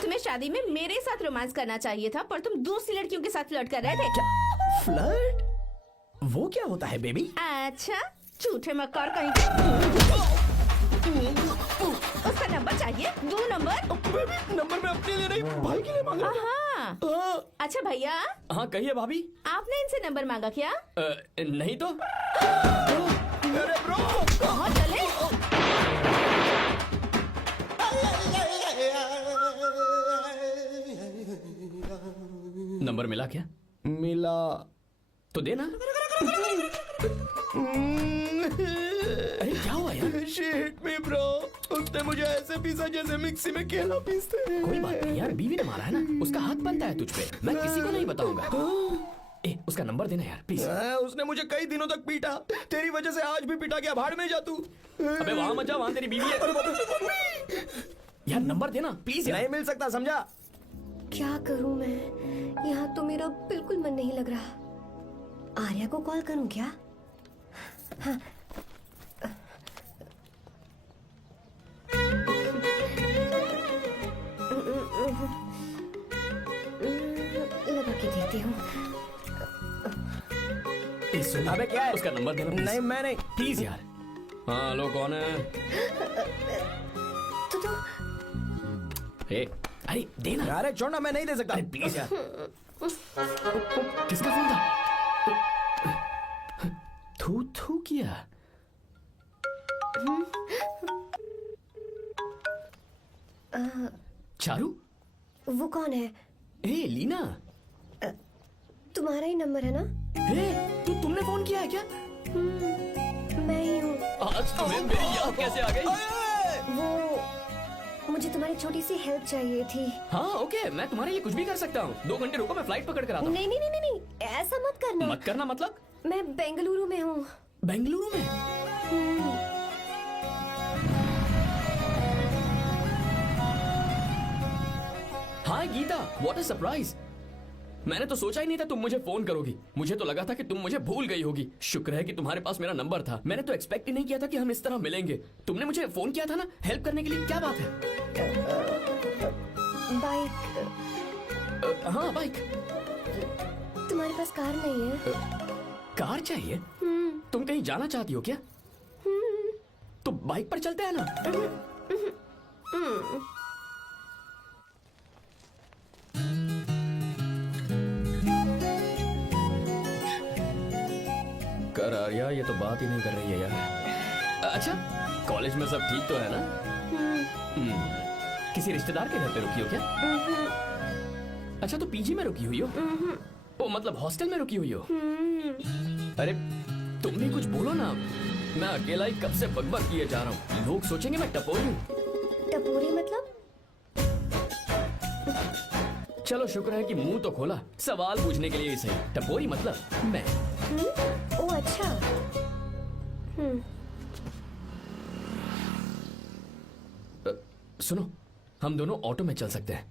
तुम्हें शादी में मेरे साथ रोमांस करना चाहिए था, पर तुम दूसरी लड़कियों के साथ फ्लर्ट कर रहे थे। फ्लर्ट? वो क्या होता है बेबी? अच्छा, झूठे मक्कार कहीं के। उसका नंबर चाहिए? दो नंबर। बेबी नंबर मैं अपने लिए नहीं भाई के लिए मांग रहा हूँ। हाँ। अच्छा भैया, हाँ कहिए भाभी। आपने इनसे नंबर मांगा क्या? नहीं तो। अरे ब्रो कहाँ चले? नंबर मिला क्या? मिला तो देना। अरे क्या हुआ यार? शिट मी ब्रो, उसने मुझे ऐसे पीसा जैसे मिक्सी में केला पीसते हैं। कोई बात नहीं यार, बीवी ने मारा है ना, उसका हाथ बनता है तुझ पे। मैं किसी को नहीं बताऊंगा। उसका नंबर देना यार प्लीज। उसने मुझे कई दिनों तक पीटा, तेरी वजह से आज भी पीटा गया। भाड़ में जा तू। अबे वहां मत जा, वहां तेरी बीवी है। यार नंबर देना प्लीज। नहीं मिल सकता, समझा? क्या करूं मैं, यहाँ तो मेरा बिल्कुल मन नहीं लग रहा। आर्या को कॉल करूं क्या? हाँ। लगा के देती हूँ। अबे क्या है? उसका नंबर देना नहीं मैं नहीं। प्लीज यार। हाँ लो, कौन है? तो अरे देना। अरे छोड़ना, मैं नहीं दे सकता। अरे प्लीज यार। किसका फोन था? थू थू किया। चारू? वो कौन है? लीना। तुम्हारा ही नंबर है ना? तुमने फोन किया है क्या? मैं ही हूँ। आज तुम्हें मेरी याद कैसे आ गई? वो मुझे तुम्हारी छोटी सी हेल्प चाहिए थी। हाँ ओके, मैं तुम्हारे लिए कुछ भी कर सकता हूँ। 2 घंटे रुको, मैं फ्लाइट पकड़ कर आता हूँ। नहीं नहीं नहीं नहीं नहीं, ऐसा मत करना। मत करना मतलब? मैं बेंगलुरु में हूँ। बेंगलुरु में? हाय गीता, व्हाट अ सरप्राइज। मैंने तो सोचा ही नहीं था तुम मुझे फोन करोगी। मुझे तो लगा था कि तुम मुझे भूल गई होगी। शुक्र है कि तुम्हारे पास मेरा नंबर था। मैंने तो एक्सपेक्ट ही नहीं किया था कि हम इस तरह मिलेंगे। तुमने मुझे फोन किया था ना हेल्प करने के लिए, क्या बात है? बाइक। हाँ बाइक। तुम्हारे पास कार नहीं है? कार चाहिए? तुम कहीं जाना चाहती हो क्या? तो बाइक पर चलते हैं ना। कर आर्या, ये तो बात ही नहीं कर रही है यार। अच्छा, कॉलेज में सब ठीक तो है ना? किसी रिश्तेदार के घर पे रुकी हो क्या? अच्छा, तो पीजी में रुकी हुई हो? ओ मतलब हॉस्टल में रुकी हुई हो? अरे तुम भी कुछ बोलो ना, मैं अकेला ही कब से बकबक किए जा रहा हूँ। लोग सोचेंगे मैं टपोरी हूँ। टपोरी मतलब? चलो शुक्र है कि मुंह तो खोला, सवाल पूछने के लिए ही सही। टपोरी मतलब मैं। ओ अच्छा। सुनो, हम दोनों ऑटो में चल सकते हैं।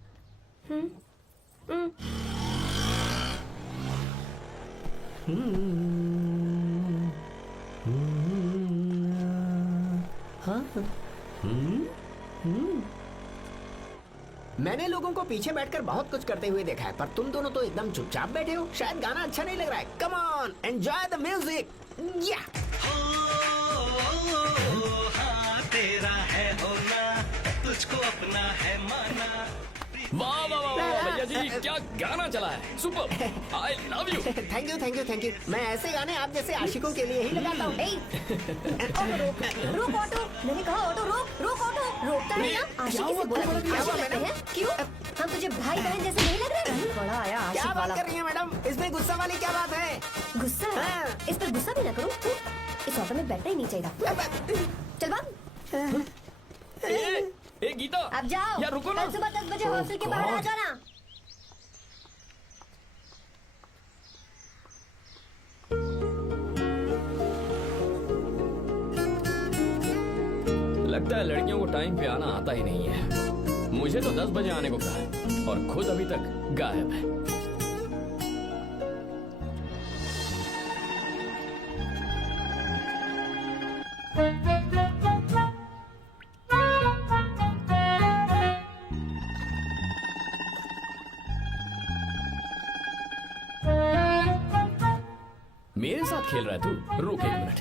मैंने लोगों को पीछे बैठकर बहुत कुछ करते हुए देखा है, पर तुम दोनों तो एकदम चुपचाप बैठे हो। शायद गाना अच्छा नहीं लग रहा है। Come on, enjoy the music. या तेरा है होना, तुझको अपना है माना। वाह वाह वाह वाह भैया जी, क्या गाना चला है, super. I love you. Thank you thank you thank you. मैं ऐसे गाने आप जैसे आशिकों के लिए ही लगाता हूँ। रोक ऑटो, मैंने कहा ऑटो रोक, रोक ऑटो। रोकता है ना? आशिकी से बोला क्या हुआ मैंने? मैडम? क्यों? हम तुझे भाई बहन जैसे नहीं लग रहे? बड़ा आया क्या आशिक बात वाला। कर रही है मैडम? इसमें गुस्सा वाली क्या बात है? गुस्सा? हाँ। इस पर गुस्सा भी ना करो। इस ऑटो में बैठना ही नहीं चाहिए। चल भाग। ए गीता, अब जाओ। यार रुको ना। कल सुबह 10 बजे हॉस्टल के बाहर आ जाना। लगता है लड़कियों को टाइम पे आना आता ही नहीं है। मुझे तो 10 बजे आने को कहा और खुद अभी तक गायब है। मेरे साथ खेल रहा है तू? रुक एक मिनट।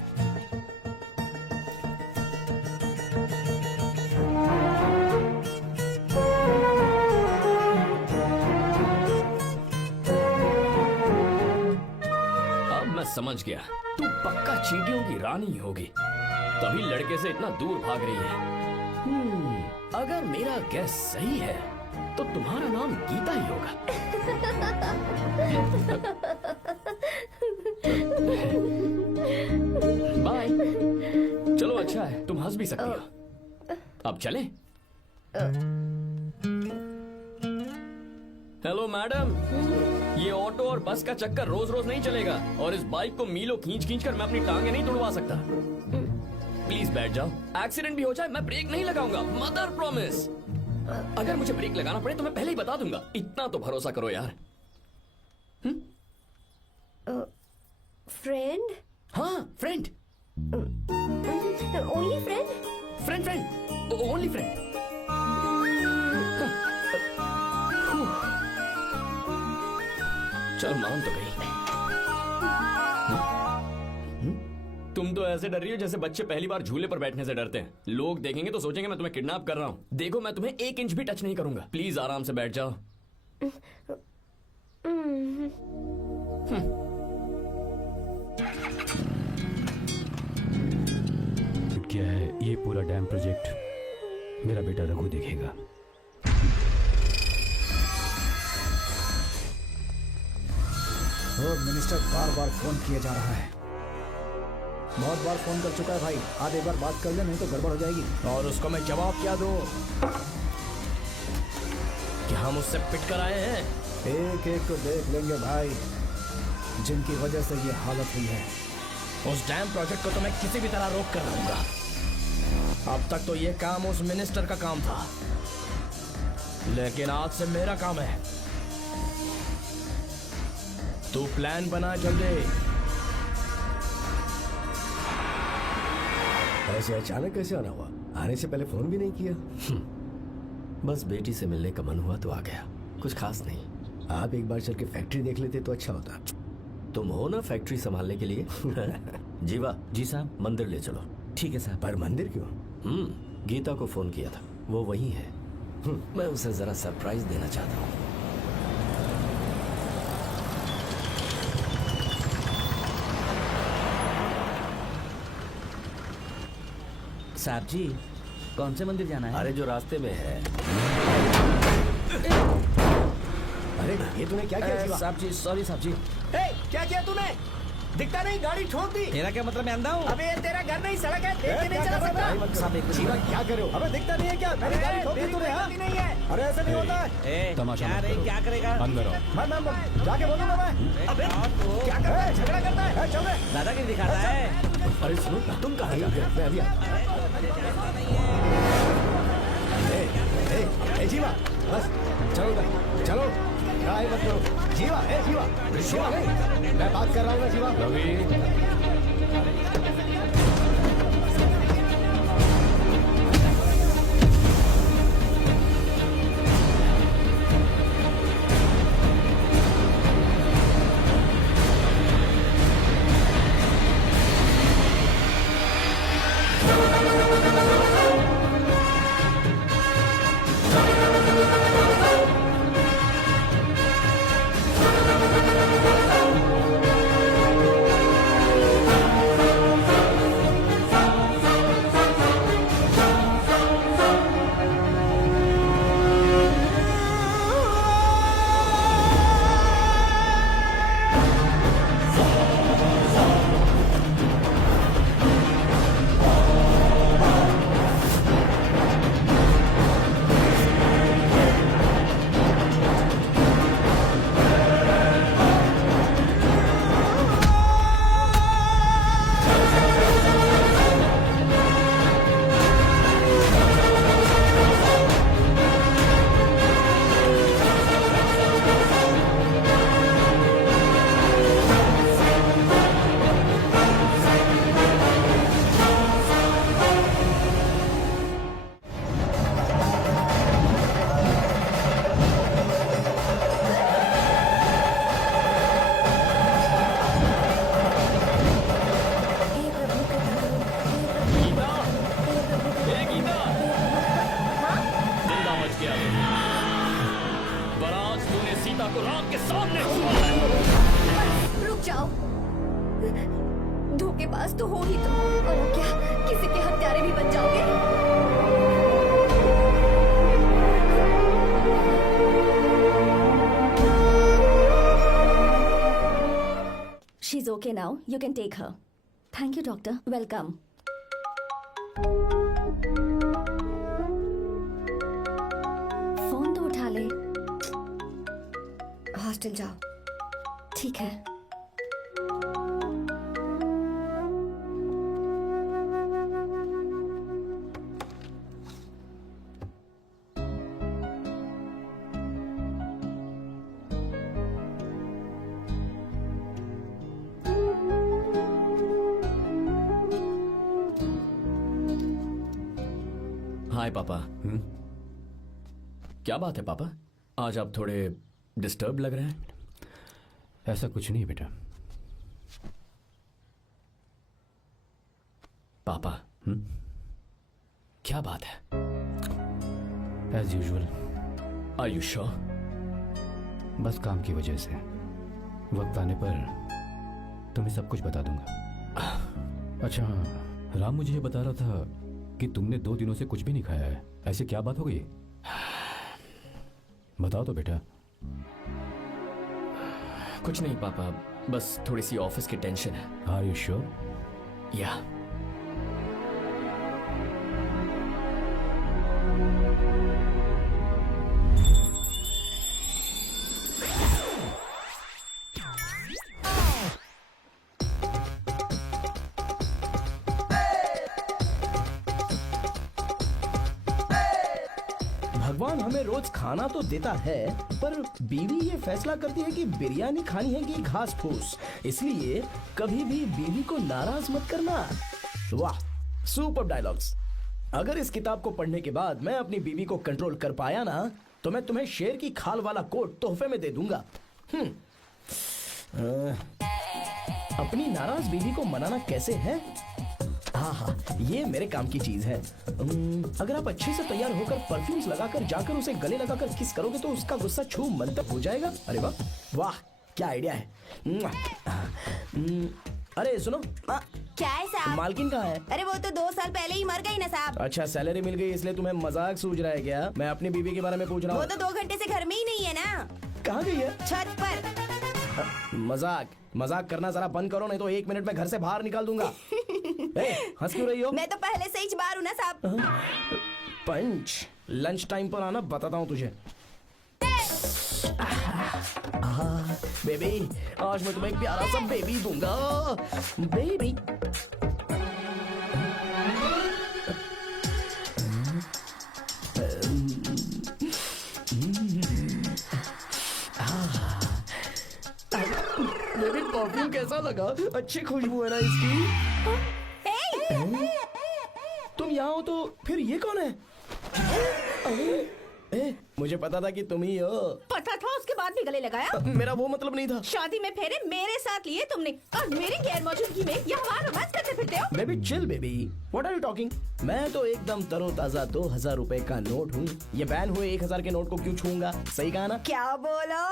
अब मैं समझ गया, तू पक्का चींटियों की रानी होगी, तभी लड़के से इतना दूर भाग रही है। अगर मेरा गैस सही है तो तुम्हारा नाम गीता ही होगा। बाय। चलो अच्छा है, तुम हंस भी सकती हो। अब चलें? हेलो मैडम, ये ऑटो और बस का चक्कर रोज रोज नहीं चलेगा, और इस बाइक को मीलों खींच खींच कर मैं अपनी टांगे नहीं तुड़वा सकता। प्लीज बैठ जाओ। एक्सीडेंट भी हो जाए मैं ब्रेक नहीं लगाऊंगा, मदर प्रॉमिस। अगर मुझे ब्रेक लगाना पड़े तो मैं पहले ही बता दूंगा, इतना तो भरोसा करो यार। फ्रेंड? हाँ friend. Only friend? Friend friend, only friend. चलो मान तो गई। तुम तो ऐसे डर रही हो जैसे बच्चे पहली बार झूले पर बैठने से डरते हैं। लोग देखेंगे तो सोचेंगे मैं तुम्हें किडनैप कर रहा हूँ। देखो मैं तुम्हें 1 इंच भी टच नहीं करूंगा। प्लीज आराम से बैठ जाओ। क्या है ये पूरा डैम प्रोजेक्ट मेरा बेटा रघु देखेगा। मिनिस्टर बार बार फोन किया जा रहा है। बहुत बार फोन कर चुका है भाई। आप एक बार बात कर ले, नहीं तो गड़बड़ हो जाएगी। और उसको मैं जवाब क्या दूं? कि हम उससे पिट कर आए हैं। एक एक को देख लेंगे भाई, जिनकी वजह से ये हालत हुई है। उस डैम प्रोजेक्ट को तो मैं किसी भी तरह रोक कर रहूंगा। अब तक तो ये काम उस मिनिस्टर का काम था, लेकिन आज से मेरा काम है। तू प्लान बना जल्दी। ऐसे अचानक कैसे आना हुआ? आने से पहले फोन भी नहीं किया? बस बेटी से मिलने का मन हुआ तो आ गया, कुछ खास नहीं। आप एक बार चल के फैक्ट्री देख लेते तो अच्छा होता। तुम हो ना फैक्ट्री संभालने के लिए? जीवा जी साहब। मंदिर ले चलो। ठीक है साहब। पर मंदिर क्यों? गीता को फोन किया था, वो वही है। मैं उसे जरा सरप्राइज देना चाहता हूँ। साहब जी, कौन से मंदिर जाना है? अरे जो रास्ते में है। अरे ये तूने क्या किया जीवा? साहब जी, सॉरी साहब जी। क्या किया तूने? दिखता नहीं, गाड़ी ठोक दी। तेरा क्या मतलब, मैं अंधा हूँ? अबे ये तेरा घर नहीं, सड़क है, देख के नहीं चला सकता। साहब, एक मिनट। जीवा क्या कर रहे हो? अबे दिखता नहीं है क्या? मैंने गाड़ी ठोक दी तूने, हाँ? नहीं है। अरे ऐसे नहीं होता है। तमाशा क्या मत रे, करो। क्या करेगा? अंदर आओ। मैं जाके बोलूंगा मैं। अबे क्या कर रहा है? झगड़ा करता है? चल रहे। दादागिरी दिखा रहा है। अरे सुनो, तुम कहाँ जा रहे हो? मैं अभी ए जीवा, बस चलो भाई, चलो लड़ाई मत करो। जीवा, ए जीवा, जीवा, मैं बात कर रहा हूँ ना जीवा। रवि, सीता को राम के सामने रुक जाओ, धोखेबाज तो हो ही तुम, और अब क्या किसी के हत्यारे भी बन जाओगे? She's okay now. You can take her. Thank you, doctor. Welcome. Phone तो उठा ले। हॉस्टल जाओ। ठीक है। हाय पापा। क्या बात है पापा, आज आप थोड़े डिस्टर्ब लग रहे हैं। ऐसा कुछ नहीं बेटा। पापा क्या बात है? As usual. Are you sure? बस काम की वजह से वक्त आने पर तुम्हें सब कुछ बता दूंगा। अच्छा हाँ, राम मुझे ये बता रहा था कि तुमने 2 दिनों से कुछ भी नहीं खाया है। ऐसे क्या बात हो गई? बताओ तो बेटा। कुछ नहीं पापा, बस थोड़ी सी ऑफिस की टेंशन है। Are you sure? या भगवान हमें रोज खाना तो देता है, पर बीवी ये फैसला करती है कि बिरयानी खानी है कि घास फूस। इसलिए कभी भी बीवी को नाराज मत करना। वाह, सुपर डायलॉग्स। अगर इस किताब को पढ़ने के बाद मैं अपनी बीवी को कंट्रोल कर पाया ना, तो मैं तुम्हें शेर की खाल वाला कोट तोहफे में दे दूंगा। अपनी नाराज बीवी को मनाना कैसे है? हाँ, ये मेरे काम की चीज है। अगर आप अच्छे से तैयार होकर परफ्यूम्स लगाकर जाकर उसे गले लगाकर किस करोगे तो उसका गुस्सा छू मंतक हो जाएगा। अरे वाह वाह, क्या आइडिया है। अरे सुनो, क्या है साहब? मालकिन कहाँ है? अरे वो तो 2 साल पहले ही मर गई ना साहब। अच्छा, सैलरी मिल गई इसलिए तुम्हें मजाक सूझ रहा है क्या? मैं अपनी बीवी के बारे में पूछ रहा वो हूँ। तो 2 घंटे से घर में ही नहीं है ना। कहाँ गई है? छत पर। मजाक करना जरा बंद करो, नहीं तो 1 मिनट में घर से बाहर निकाल दूंगा। हंस क्यों रही हो? मैं तो पहले से ही बाहर हूँ ना साहब। पंच, लंच टाइम पर आना, बताता हूँ तुझे। बेबी, आज मैं तुम्हें एक प्यारा सा बेबी दूंगा। बेबी। बेबी, परफ्यूम कैसा लगा? अच्छी खुशबू है ना इसकी? तुम यहाँ हो तो फिर ये कौन है? मुझे पता था कि तुम ही हो। पता था, उसके बाद भी गले लगाया। मेरा वो मतलब नहीं था। शादी में फेरे मेरे साथ लिए तुमने और मेरी गैर मौजूदगी में यहाँ रोमांस करते फिरते हो। Baby chill baby, what are you talking? मैं तो एकदम तरोताजा 2000 रुपए का नोट हूँ। ये बैन हुए 1000 के नोट को क्यों छूऊंगा? सही कहा ना? क्या बोलो?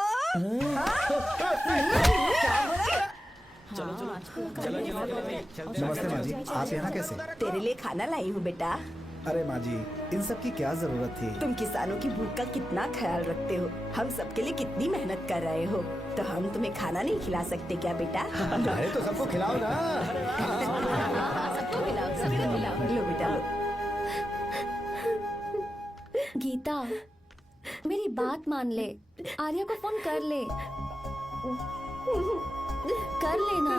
नमस्ते माँ जी, आप यहाँ कैसे? तेरे लिए खाना लाई हूँ बेटा। अरे माँ जी, इन सब की क्या जरूरत थी? तुम किसानों की भूख का कितना ख्याल रखते हो, हम सबके लिए कितनी मेहनत कर रहे हो, तो हम तुम्हें खाना नहीं खिला सकते क्या बेटा? अरे तो सबको खिलाओ ना। सबको खिलाओ, सबको खिलाओ। लो बेटा लो। गीता, मेरी बात मान ले, आर्या को फोन कर ले, कर लेना।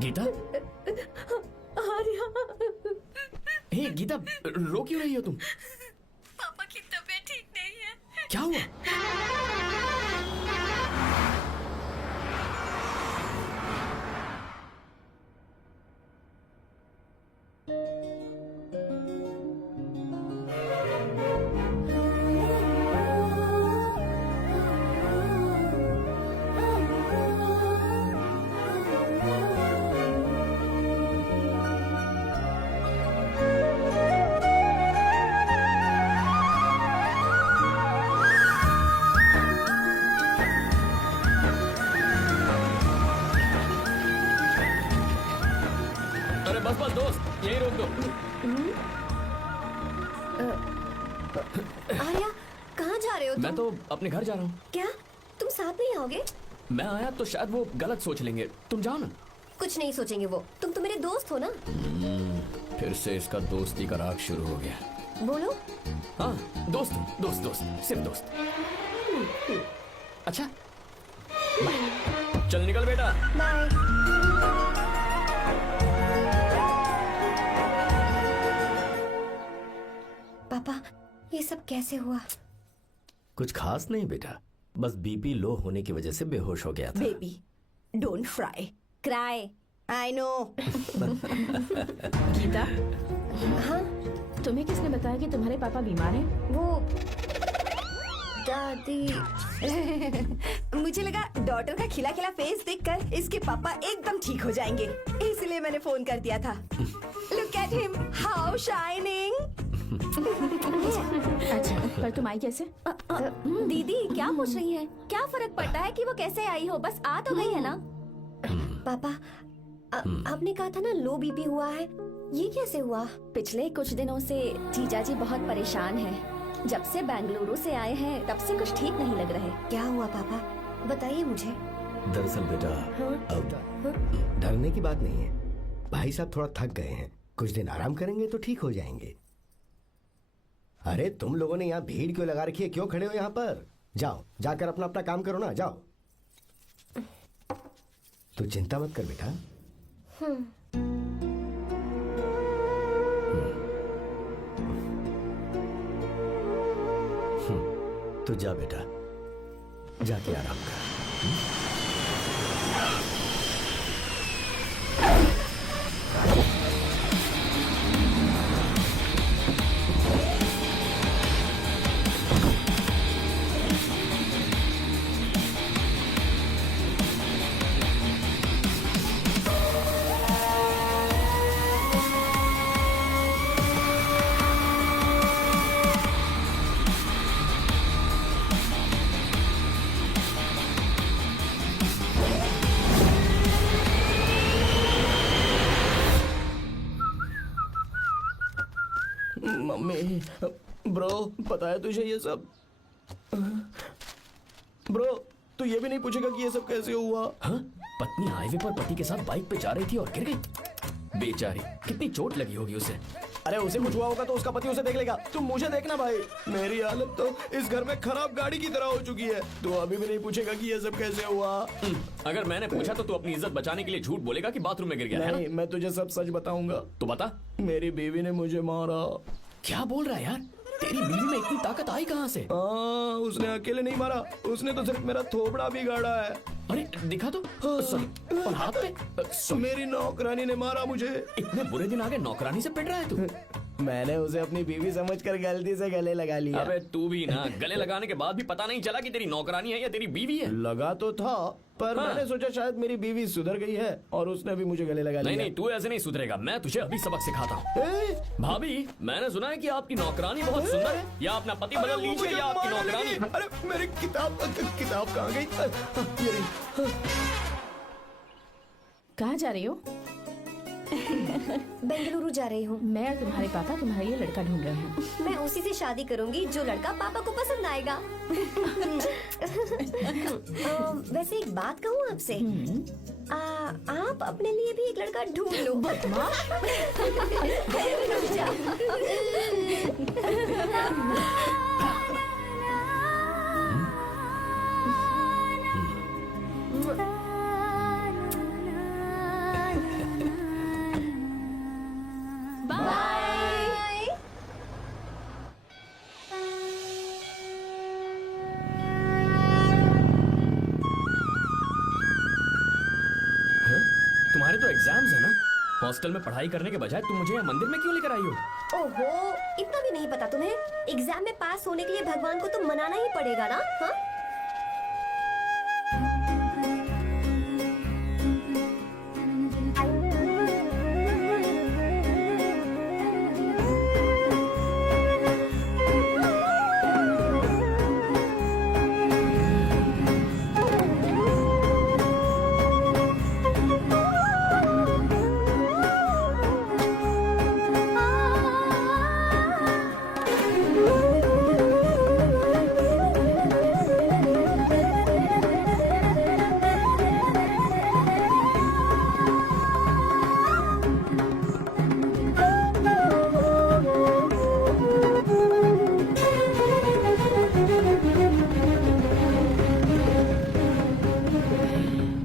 गीता, आर्या, हे गीता, रो क्यों रही हो तुम? पापा की तबीयत ठीक नहीं है। क्या हुआ? अरे बस बस दोस्त, यही रोक दो। आर्या, कहाँ जा रहे हो तुम? मैं तो अपने घर जा रहा हूँ। क्या तुम साथ नहीं आओगे? मैं आया तो शायद वो गलत सोच लेंगे, तुम जाओ ना। कुछ नहीं सोचेंगे वो, तुम तो मेरे दोस्त हो ना। फिर से इसका दोस्ती का राग शुरू हो गया। बोलो। हाँ, दोस्त दोस्त दोस्त, सिर्फ दोस्त। अच्छा, बाय। चल निकल बेटा। बाय। पापा, ये सब कैसे हुआ? कुछ खास नहीं बेटा, बस बीपी लो होने की वजह से बेहोश हो गया था। Baby, don't fry, cry. I know. Geeta, हाँ, तुम्हें किसने बताया कि तुम्हारे पापा बीमार हैं? वो दादी। मुझे लगा डॉटर का खिला खिला फेस देखकर इसके पापा एकदम ठीक हो जाएंगे, इसलिए मैंने फोन कर दिया था। Look at him, how shining. अच्छा, पर तुम आई कैसे? दीदी क्या पूछ रही है? क्या फर्क पड़ता है कि वो कैसे आई हो, बस आ तो गई है ना। पापा, आपने कहा था ना लो बीपी हुआ है, ये कैसे हुआ? पिछले कुछ दिनों से जीजा जी बहुत परेशान हैं। जब से बेंगलुरु से आए हैं तब से कुछ ठीक नहीं लग रहे। क्या हुआ पापा, बताइए मुझे। दरअसल बेटा, अब डरने की बात नहीं है। भाई साहब थोड़ा थक गए हैं, कुछ दिन आराम करेंगे तो ठीक हो जाएंगे। अरे तुम लोगों ने यहाँ भीड़ क्यों लगा रखी है? क्यों खड़े हो यहाँ पर? जाओ, जाकर अपना अपना काम करो ना, जाओ। तू चिंता मत कर बेटा। तू जा बेटा, जाके आराम कर। पता है तुझे ये सब? ब्रो, तू ये भी नहीं पूछेगा कि ये सब कैसे हुआ? हाँ? पत्नी हाईवे पर पति के साथ बाइक पे जा रही थी और गिर गई। बेचारी, कितनी चोट लगी होगी उसे। अरे उसे कुछ हुआ होगा तो उसका पति उसे देख लेगा, तुम मुझे देखना भाई। मेरी हालत तो इस घर में खराब गाड़ी की तरह हो चुकी है। तू अभी भी नहीं पूछेगा कि ये सब कैसे हुआ? अगर मैंने पूछा तो तू अपनी इज्जत बचाने के लिए झूठ बोलेगा कि बाथरूम में गिर गया है नहीं, मैं तुझे सब सच बताऊंगा। तो बता। मेरी बीवी ने मुझे मारा। क्या बोल रहा है यार? तेरी बीवी में इतनी ताकत आई कहाँ से? उसने अकेले नहीं मारा, उसने तो सिर्फ मेरा थोबड़ा बिगाड़ा है। अरे दिखा तो। सॉरी, और हाथ पे? मेरी नौकरानी ने मारा मुझे। इतने बुरे दिन आगे नौकरानी से पिट रहा है तू? मैंने उसे अपनी बीवी समझकर गलती से गले लगा लिया। अबे तू भी ना, गले लगाने के बाद भी पता नहीं चला कि तेरी नौकरानी है या तेरी बीवी है। लगा तो था, पर हाँ। मैंने सोचा शायद मेरी बीवी सुधर गई है और उसने भी मुझे गले लगा लिया। नहीं नहीं, तू ऐसे नहीं सुधरेगा। मैं तुझे अभी सबक सिखाता हूँ। भाभी, मैंने सुना है कि आपकी नौकरानी बहुत सुंदर है। या अपना पति बदल लीजिए या आपकी नौकरानी। अरे मेरी किताब कहाँ गई? ये रही। कहाँ जा रही हो? बेंगलुरु जा रही हूँ। मैं और तुम्हारे पापा तुम्हारे लिए लड़का ढूंढ रहे हैं। मैं उसी से शादी करूंगी जो लड़का पापा को पसंद आएगा। वैसे एक बात कहूँ आपसे, आप अपने लिए भी एक लड़का ढूंढ लो। बदमाश। तुम्हारे तो एग्जाम्स है ना? हॉस्टल में पढ़ाई करने के बजाय तुम मुझे यहाँ मंदिर में क्यों लेकर आई हो? ओहो, इतना भी नहीं पता तुम्हें? एग्जाम में पास होने के लिए भगवान को तो मनाना ही पड़ेगा ना? हाँ?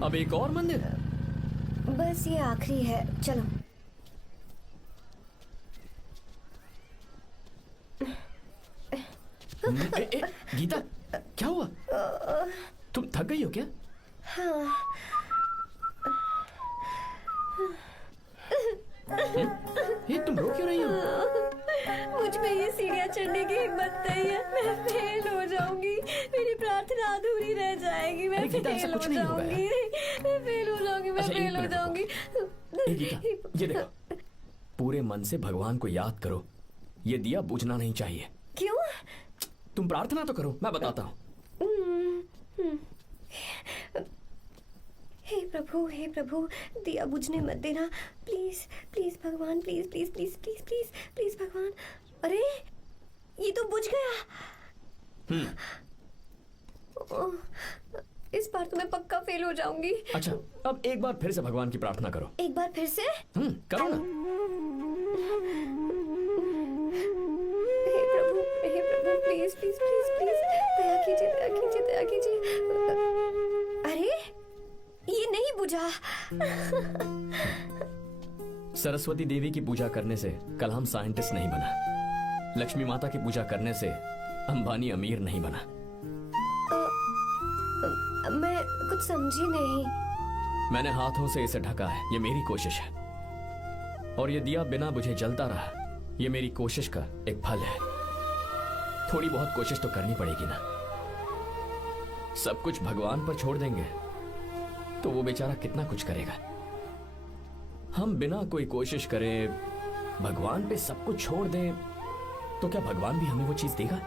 अब एक और मंदिर? बस ये आखिरी है, चलो। गीता, क्या हुआ? तुम थक गई हो क्या? हाँ। ये तुम रो क्यों रही हो? मुझ में ये सीढ़ियाँ चढ़ने की हिम्मत नहीं है। मैं फेल हो जाऊंगी, मेरी प्रार्थना अधूरी रह जाएगी। मैं फेल हो जाऊंगी, मैं फेल हो जाऊंगी, मैं फेल हो जाऊंगी। गीता, ये देखो, पूरे मन से भगवान को याद करो। ये दिया बुझना नहीं चाहिए। क्यों? तुम प्रार्थना तो करो, मैं बताता हूँ। हे प्रभु, दिया बुझने मत देना, प्लीज प्लीज भगवान, please please please please please please भगवान। अरे ये तो बुझ गया। इस बार तो मैं पक्का फेल हो जाऊंगी। अच्छा, अब एक बार फिर से भगवान की प्रार्थना करो। एक बार फिर से? करो ना। हे प्रभु प्लीज प्लीज प्लीज प्लीज दया कीजिए, दया कीजिए, दया कीजिए। अरे ये नहीं बुझा। सरस्वती देवी की पूजा करने से कलाम साइंटिस्ट नहीं बना। लक्ष्मी माता की पूजा करने से अंबानी अमीर नहीं बना। मैं कुछ समझी नहीं। मैंने हाथों से इसे ढका है, ये मेरी कोशिश है। और ये दिया बिना बुझे जलता रहा, ये मेरी कोशिश का एक फल है। थोड़ी बहुत कोशिश तो करनी पड़ेगी ना। सब कुछ भगवान पर छोड़ देंगे तो वो बेचारा कितना कुछ करेगा। हम बिना कोई कोशिश करें भगवान पे सब कुछ छोड़ दें तो क्या भगवान भी हमें वो चीज देगा?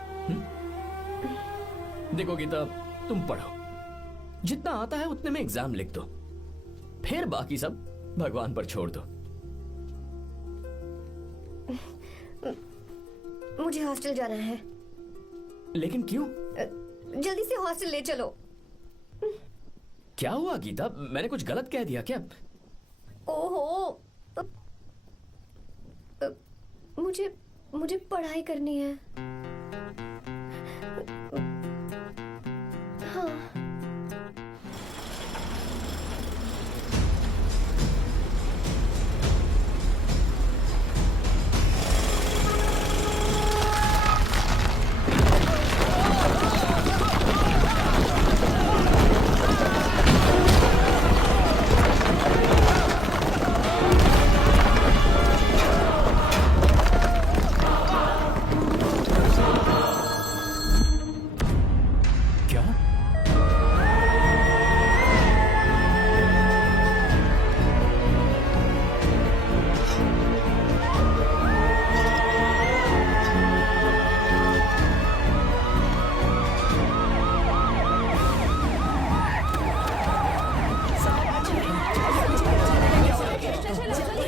देखो गीता, तुम पढ़ो, जितना आता है उतने में एग्जाम लिख दो, फिर बाकी सब भगवान पर छोड़ दो। मुझे हॉस्टल जाना है। लेकिन क्यों? जल्दी से हॉस्टल ले चलो। क्या हुआ गीता? मैंने कुछ गलत कह दिया क्या? ओहो, मुझे पढ़ाई करनी है। हाँ।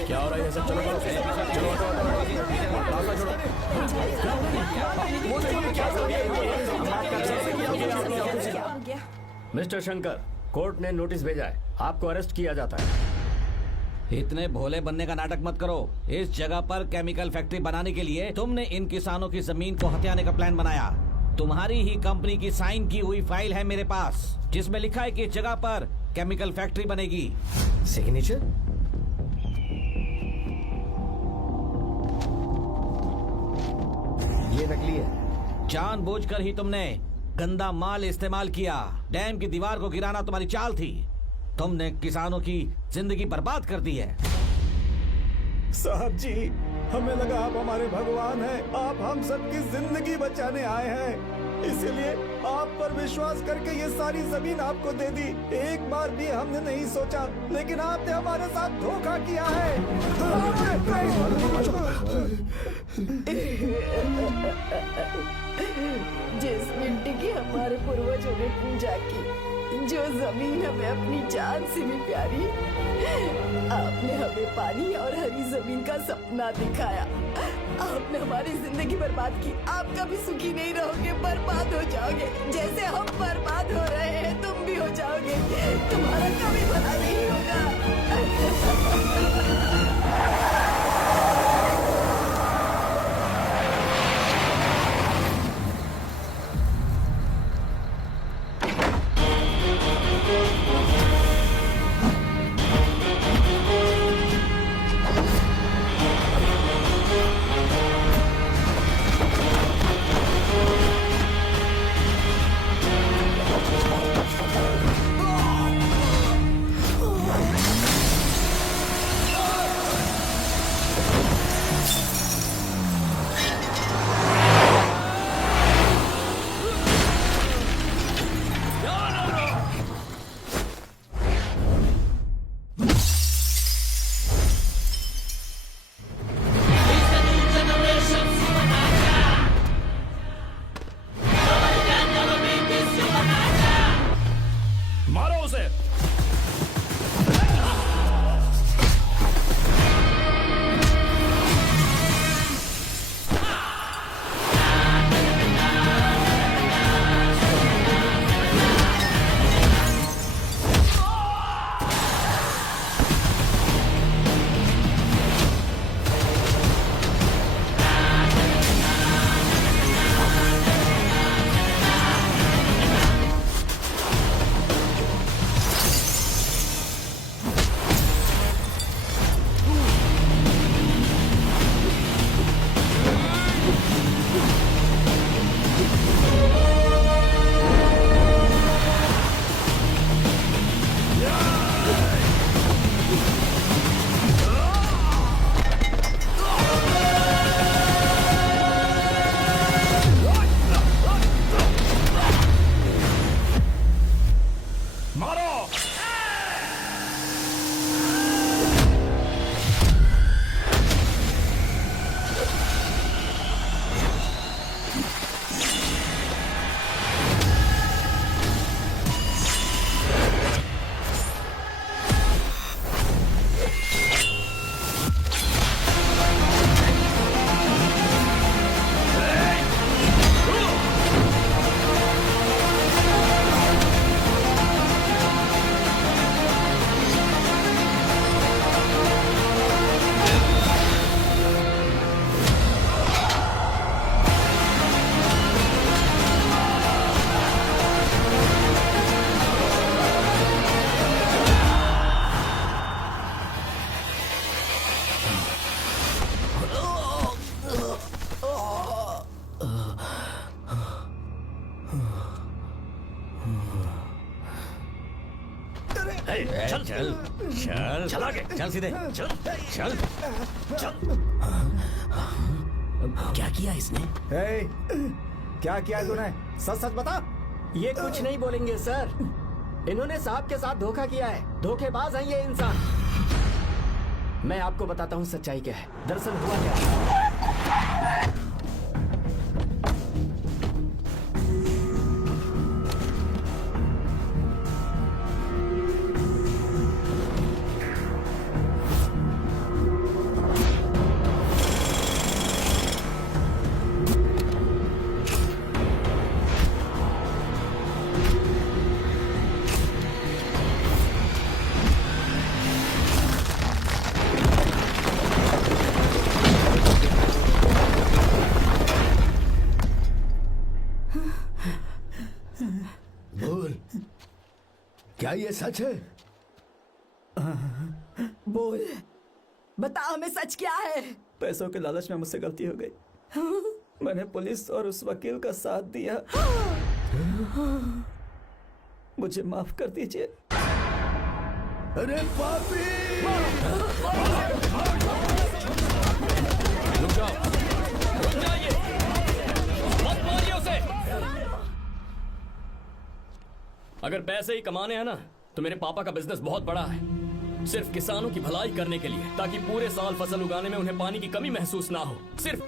क्या हो रहा है? सब चलो मिस्टर शंकर, कोर्ट ने नोटिस भेजा है, आपको अरेस्ट किया जाता है। इतने भोले बनने का नाटक मत करो। इस जगह पर केमिकल फैक्ट्री बनाने के लिए तुमने इन किसानों की जमीन को हथियाने का प्लान बनाया। तुम्हारी ही कंपनी की साइन की हुई फाइल है मेरे पास, जिसमें लिखा है कि इस जगह पर केमिकल फैक्ट्री बनेगी। सिग्नेचर? ये नकली है। जानबूझकर ही तुमने गंदा माल इस्तेमाल किया। डैम की दीवार को गिराना तुम्हारी चाल थी। तुमने किसानों की जिंदगी बर्बाद कर दी है। साहब जी, हमें लगा आप हमारे भगवान हैं, आप हम सबकी जिंदगी बचाने आए हैं, इसीलिए आप पर विश्वास करके ये सारी जमीन आपको दे दी। एक बार भी हमने नहीं सोचा, लेकिन आपने हमारे साथ धोखा किया है। जिस मिट्टी की हमारे पूर्वजों ने पूजा की, जो जमीन हमें अपनी जान से भी प्यारी, आपने हमें पानी और हरी जमीन का सपना दिखाया। आपने हमारी जिंदगी बर्बाद की। आप कभी सुखी नहीं रहोगे, बर्बाद हो जाओगे। जैसे हम बर्बाद हो रहे हैं तुम भी हो जाओगे। तुम्हारा कभी भला नहीं होगा। चल चल चल चल आगे चल सीधे चल चल चल। क्या किया इसने? ए, क्या किया तूने? सच सच बता। ये कुछ नहीं बोलेंगे सर। इन्होंने साहब के साथ धोखा किया है। धोखेबाज हैं ये इंसान। मैं आपको बताता हूँ सच्चाई क्या है। दरअसल हुआ क्या है? बोल, क्या ये सच है? बोल, बता हमें सच क्या है? पैसों के लालच में मुझसे गलती हो गई। मैंने पुलिस और उस वकील का साथ दिया। मुझे माफ कर दीजिए। अरे पापी! रुक जाओ, रुक जाइए, मत मारिए उसे। अगर पैसे ही कमाने हैं ना तो मेरे पापा का बिजनेस बहुत बड़ा है, सिर्फ किसानों की भलाई करने के लिए, ताकि पूरे साल फसल उगाने में उन्हें पानी की कमी महसूस ना हो, सिर्फ।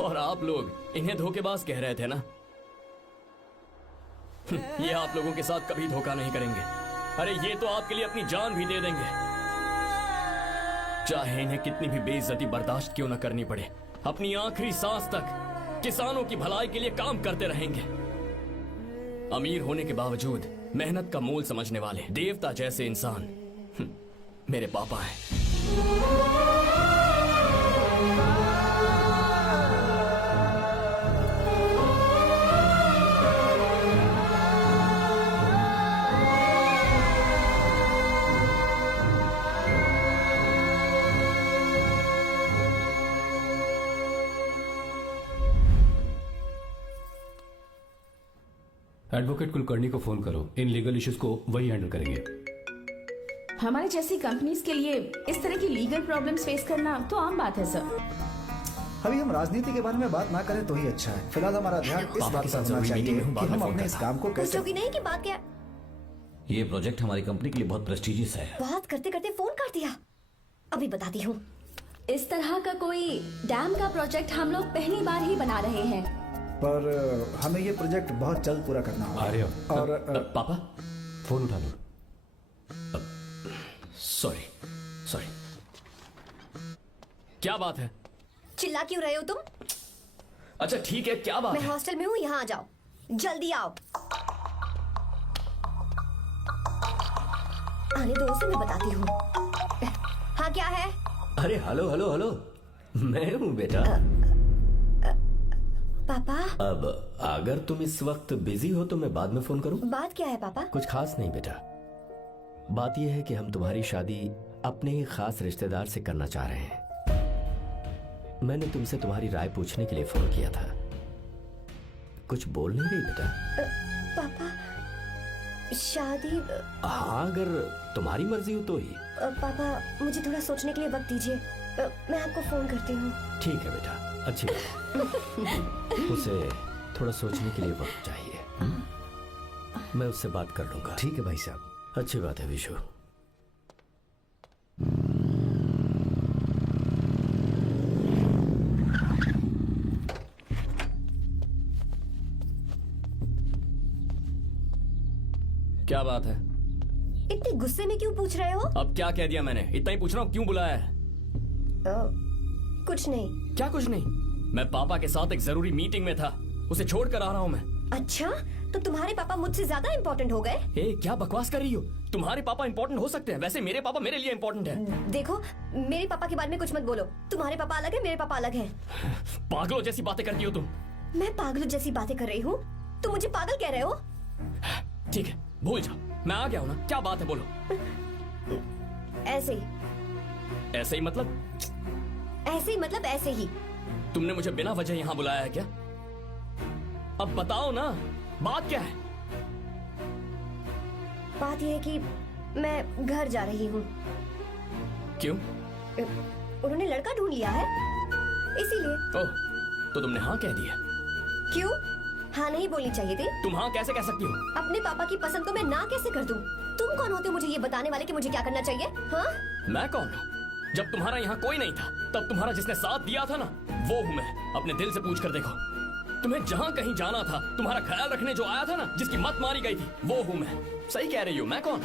और आप लोग इन्हें धोखेबाज कह रहे थे ना? ये आप लोगों के साथ कभी धोखा नहीं करेंगे। अरे ये तो आपके लिए अपनी जान भी दे देंगे, चाहे इन्हें कितनी भी बेइज्जती बर्दाश्त क्यों न करनी पड़े। अपनी आखिरी सांस तक किसानों की भलाई के लिए काम करते रहेंगे। अमीर होने के बावजूद मेहनत का मोल समझने वाले देवता जैसे इंसान मेरे पापा हैं। एडवोकेट कुलकर्णी को फोन करो, इन लीगल इश्यूज को वही हैंडल करेंगे। हमारी जैसी कंपनीज के लिए इस तरह की लीगल प्रॉब्लम्स फेस करना तो आम बात है सर। अभी हम राजनीति के बारे में बात ना करें तो ही अच्छा है। फिलहाल हमारा ध्यान इस पापा बात के पर साथ होना जरूरी चाहिए मीटिंग में हूँ, कि बाद में हम फोन अपने इस करता काम को कैसे। पूछोगी नहीं कि बात क्या? ये प्रोजेक्ट हमारी कंपनी के लिए बहुत प्रेस्टिजियस है। बात करते करते फोन कर दिया। अभी बताती हूँ। इस तरह का कोई डैम का प्रोजेक्ट हम लोग पहली बार ही बना रहे हैं। पर हमें ये प्रोजेक्ट बहुत जल्द पूरा करना होगा। आ रहे हो? और पापा फोन उठा लो। सॉरी सॉरी, क्या बात है? चिल्ला क्यों रहे हो तुम? अच्छा ठीक है, क्या बात मैं है? हॉस्टल में हूँ, यहाँ आ जाओ, जल्दी आओ। आने दो उसे, मैं बताती हूँ। हाँ क्या है? अरे हेलो हेलो हेलो, मैं हूँ बेटा। पापा अब अगर तुम इस वक्त बिजी हो तो मैं बाद में फोन करूं? बात क्या है पापा? कुछ खास नहीं बेटा, बात यह है कि हम तुम्हारी शादी अपने ही खास रिश्तेदार से करना चाह रहे हैं। मैंने तुमसे तुम्हारी राय पूछने के लिए फोन किया था। कुछ बोल नहीं रही बेटा? पापा शादी। हाँ अगर तुम्हारी मर्जी हो तो ही। पापा मुझे थोड़ा सोचने के लिए वक्त दीजिए, मैं आपको फोन करती हूँ। ठीक है बेटा, अच्छी बात है। उसे थोड़ा सोचने के लिए वक्त चाहिए। मैं उससे बात कर लूंगा। ठीक है भाई साहब। अच्छी बात है विशु। क्या बात है? इतने गुस्से में क्यों पूछ रहे हो? अब क्या कह दिया मैंने? इतना ही पूछ रहा हूँ, क्यों बुलाया है? कुछ नहीं। क्या कुछ नहीं? मैं पापा के साथ एक जरूरी मीटिंग में था, उसे छोड़ कर आ रहा हूँ मैं। अच्छा, तो तुम्हारे पापा मुझसे ज्यादा इम्पोर्टेंट हो गए? ए, क्या बकवास कर रही हो? तुम्हारे पापा इम्पोर्टेंट हो सकते हैं, वैसे मेरे पापा मेरे लिए इम्पोर्टेंट है। देखो, मेरे पापा के बारे में कुछ मत बोलो। तुम्हारे पापा अलग है, मेरे पापा अलग है। पागलों जैसी बातें करती हो तुम। मैं पागलों जैसी बातें कर रही हूँ? तुम मुझे पागल कह रहे हो? ठीक है, भूल जाओ, मैं आ गया हूँ ना। क्या बात है, बोलो। ऐसे ही। ऐसे ही मतलब? ऐसे ही मतलब ऐसे ही। तुमने मुझे बिना वजह यहाँ बुलाया है क्या? अब बताओ ना, बात क्या है? बात यह है कि मैं घर जा रही हूँ। क्यों? उन्होंने लड़का ढूंढ लिया है, इसीलिए। ओह, तो तुमने हाँ कह दिया? क्यों? हाँ नहीं बोलनी चाहिए थी? तुम हाँ कैसे कह सकती हो? अपने पापा की पसंद को मैं ना कैसे कर दूं? तुम कौन होते हो मुझे ये बताने वाले कि मुझे क्या करना चाहिए? हाँ? मैं कौन हूँ? जब तुम्हारा यहाँ कोई नहीं था, तब तुम्हारा जिसने साथ दिया था ना, वो हूँ मैं। अपने दिल से पूछ कर देखो। तुम्हें जहाँ कहीं जाना था, तुम्हारा ख्याल रखने जो आया था ना, जिसकी मत मारी गई थी, वो हूँ मैं। सही कह रही हो, मैं कौन?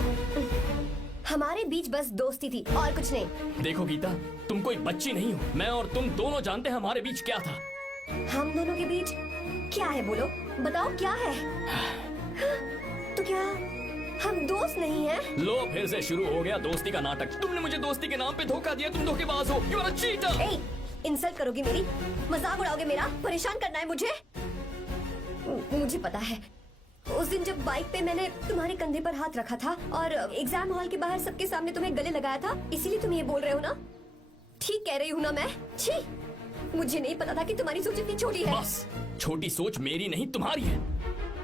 हमारे बीच बस दोस्ती थी और कुछ नहीं। देखो गीता, तुम कोई बच्ची नहीं हो। मैं और तुम दोनों जानते हैं हमारे बीच क्या था। हम दोनों के बीच क्या है? बोलो, बताओ क्या है? तो क्या हम दोस्त नहीं हैं? लो, फिर से शुरू हो गया दोस्ती का नाटक। तुमने मुझे दोस्ती के नाम पे धोखा दिया। तुम धोखेबाज हो। You are a cheater. ए, इंसल्ट करोगे मेरी? मजाक उड़ाओगे मेरा? परेशान करना है मुझे? मुझे पता है, उस दिन जब बाइक पे मैंने तुम्हारे कंधे पर हाथ रखा था और एग्जाम हॉल के बाहर सबके सामने तुम्हें गले लगाया था, इसीलिए तुम ये बोल रहे हो ना? ठीक कह रही हूँ ना मैं? छी, मुझे नहीं पता था कि तुम्हारी सोच इतनी छोटी है। बस, छोटी सोच मेरी नहीं तुम्हारी है।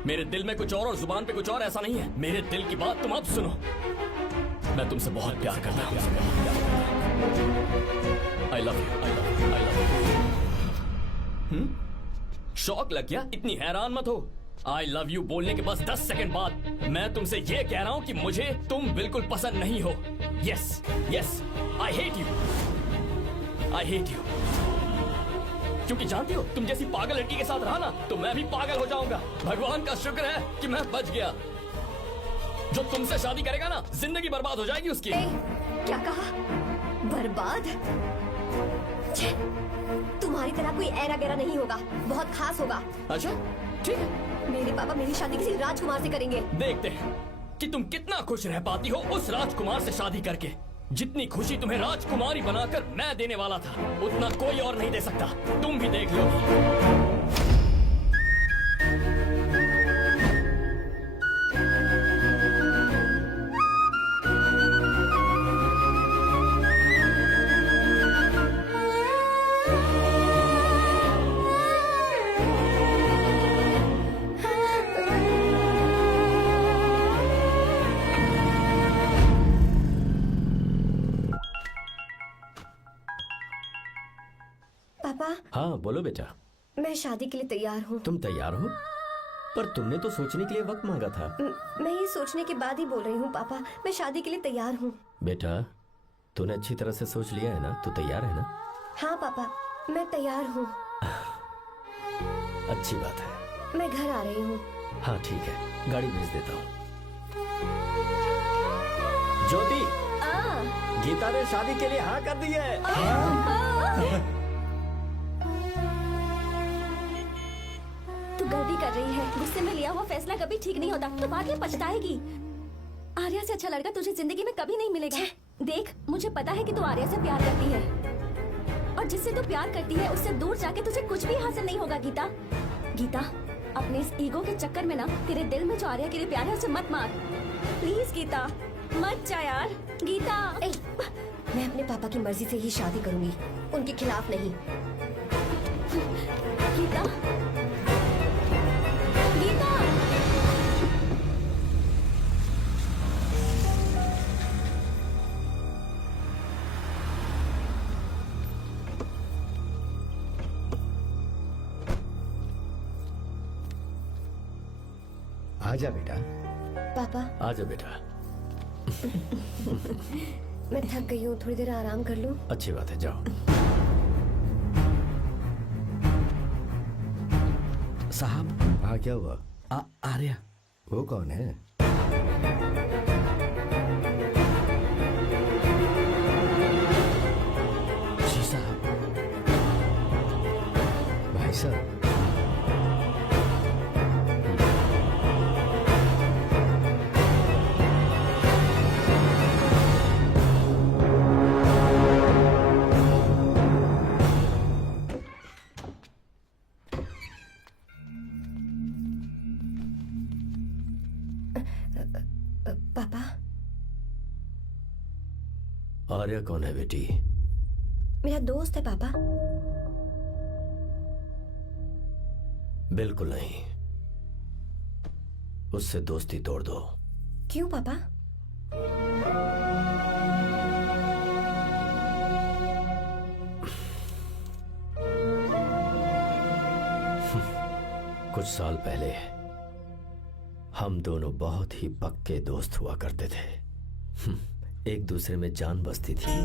मेरे दिल में कुछ और जुबान पे कुछ और, ऐसा नहीं है। मेरे दिल की बात तुम अब सुनो। मैं तुमसे बहुत प्यार करता हूँ। I love you, I love you, I love you. शौक लग गया? इतनी हैरान मत हो। आई लव यू बोलने के बस 10 सेकंड बाद मैं तुमसे ये कह रहा हूँ कि मुझे तुम बिल्कुल पसंद नहीं हो। Yes yes, I hate you, I hate you. क्योंकि जानती हो, तुम जैसी पागल लड़की के साथ रहा ना, तो मैं भी पागल हो जाऊंगा। भगवान का शुक्र है कि मैं बच गया। जो तुमसे शादी करेगा ना, जिंदगी बर्बाद हो जाएगी उसकी। क्या कहा? बर्बाद? छे, तुम्हारी तरह कोई ऐरा गैरा नहीं होगा, बहुत खास होगा। अच्छा, ठीक है। मेरे पापा मेरी शादी किसी राजकुमार से करेंगे। देखते हैं कि तुम कितना खुश रह पाती हो उस राजकुमार से शादी करके। जितनी खुशी तुम्हें राजकुमारी बनाकर मैं देने वाला था, उतना कोई और नहीं दे सकता। तुम भी देख लो। पापा, हाँ बोलो बेटा। मैं शादी के लिए तैयार हूँ। तुम तैयार हो? पर तुमने तो सोचने के लिए वक्त मांगा था। मैं ये सोचने के बाद ही बोल रही हूँ पापा, मैं शादी के लिए तैयार हूँ। बेटा, तूने अच्छी तरह से सोच लिया है ना? तू तैयार है ना? हाँ पापा, मैं तैयार हूँ। अच्छी बात है। मैं घर आ रही हूँ। हाँ ठीक है, गाड़ी भेज देता हूँ। ज्योति, गीता ने शादी के लिए हाँ कर दी है। तू गलती कर रही है। गुस्से में लिया हुआ फैसला कभी ठीक नहीं होता। तू बाद में पछताएगी। आर्या से अच्छा लड़का तुझे जिंदगी में कभी नहीं मिलेगा। देख, मुझे पता है कि तू आर्या से प्यार करती है, और जिससे तू प्यार करती है उससे दूर जाके तुझे कुछ भी हासिल नहीं होगा। गीता, गीता, अपने इस ईगो के चक्कर में ना तेरे दिल में जो आर्या के लिए प्यार है उसे मत मार। प्लीज गीता, मत जा यार। गीता, मैं अपने पापा की मर्जी से ही शादी करूंगी, उनके खिलाफ नहीं। गीता, गीता। आजा बेटा। पापा, आजा बेटा। मैं थक गई हूँ, थोड़ी देर आराम कर लूँ। अच्छी बात है, जाओ। साहब। हाँ, क्या हुआ? आर्या। वो कौन है? जी साहब। भाई साहब, पापा। आर्या कौन है बेटी? मेरा दोस्त है पापा। बिल्कुल नहीं, उससे दोस्ती तोड़ दो। क्यों पापा? कुछ साल पहले हम दोनों बहुत ही पक्के दोस्त हुआ करते थे। एक दूसरे में जान बसती थी।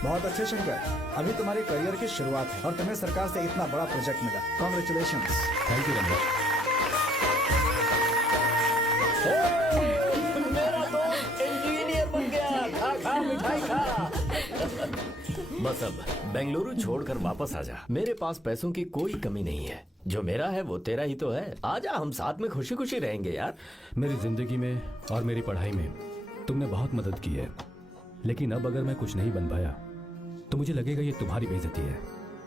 बहुत अच्छे शंकर, अभी तुम्हारे करियर की शुरुआत है और तुम्हें सरकार से इतना बड़ा प्रोजेक्ट मिला। कॉन्ग्रेचुलेशंस। Thank you Ramesh. मेरा दोस्त इंजीनियर बन गया। खा खा मिठाई खा। बस अब बेंगलुरु छोड़कर वापस आ जा। मेरे पास पैसों की कोई कमी नहीं है। जो मेरा है वो तेरा ही तो है। आजा, हम साथ में खुशी खुशी रहेंगे यार। मेरी जिंदगी में और मेरी पढ़ाई में तुमने बहुत मदद की है, लेकिन अब अगर मैं कुछ नहीं बन पाया तो मुझे लगेगा ये तुम्हारी बेइज्जती है।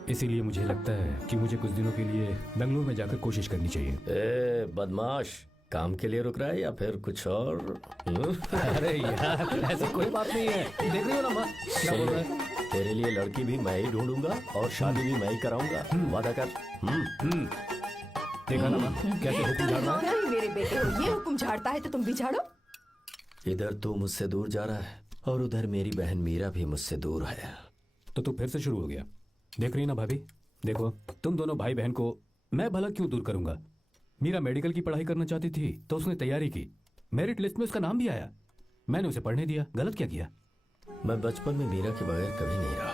इसीलिए मुझे लगता है कि मुझे कुछ दिनों के लिए बेंगलुरु में जाकर कोशिश करनी चाहिए। ए बदमाश, काम के लिए रुक रहा है या फिर कुछ और? अरे यार, ऐसी कोई बात नहीं है। देख रही हो ना माँ, क्या बोल रहा है? तेरे लिए लड़की भी मैं ही ढूंढूंगा और शादी भी मैं ही कराऊंगा। वादा कर। देखा ना माँ, कैसे हुक्म झाड़ रहा है? मेरे बेटे हो, ये हुक्म झाड़ता है तो तुम भी झाड़ो। इधर तू मुझसे दूर जा रहा है और उधर मेरी बहन मीरा भी मुझसे दूर है। तो तू फिर से शुरू हो गया। देख रही ना भाभी, देखो तुम दोनों भाई बहन को मैं भला क्यों दूर करूंगा। मीरा मेडिकल की पढ़ाई करना चाहती थी तो उसने तैयारी की, मेरिट लिस्ट में उसका नाम भी आया, मैंने उसे पढ़ने दिया। गलत क्या किया? मैं बचपन में मीरा के बगैर कभी नहीं रहा,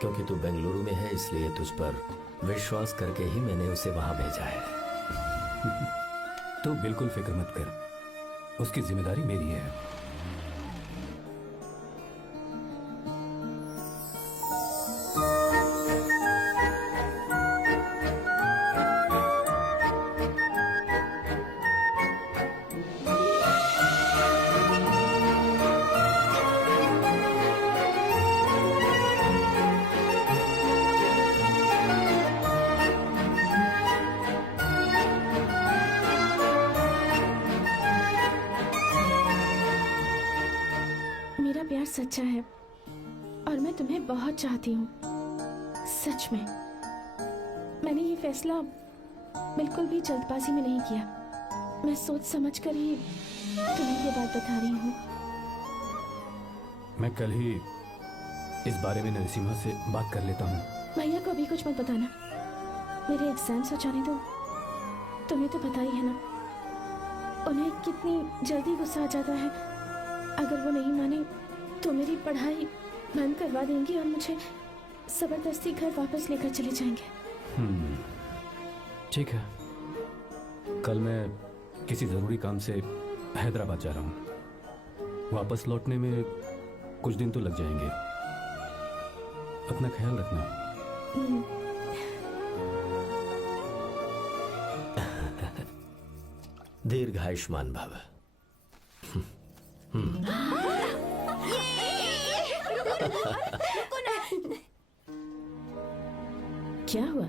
क्योंकि तू बेंगलुरु में है इसलिए तुझ पर विश्वास करके ही मैंने उसे वहां भेजा है। तू बिल्कुल फिक्र मत कर, उसकी जिम्मेदारी मेरी है। मेरा प्यार सच्चा है और मैं तुम्हें बहुत चाहती हूँ, सच में। मैंने ये फैसला बिल्कुल भी जल्दबाजी में नहीं किया। मैं सोच समझ कर ही तुम्हें ये बात बता रही हूँ। मैं कल ही इस बारे में नरसिम्हा से बात कर लेता हूँ। भैया को अभी कुछ मत बताना, मेरे एग्जाम्स हो जाने दो। तुम्हें तो पता ही है ना, उन्हें कितनी जल्दी गुस्सा आ जाता है। अगर वो नहीं माने तो मेरी पढ़ाई बंद करवा देंगे और मुझे जबरदस्ती घर वापस लेकर चले जाएंगे। ठीक है, कल मैं किसी जरूरी काम से हैदराबाद जा रहा हूँ। वापस लौटने में कुछ दिन तो लग जाएंगे। अपना ख्याल रखना। दीर्घायुष्मान भव। क्या हुआ?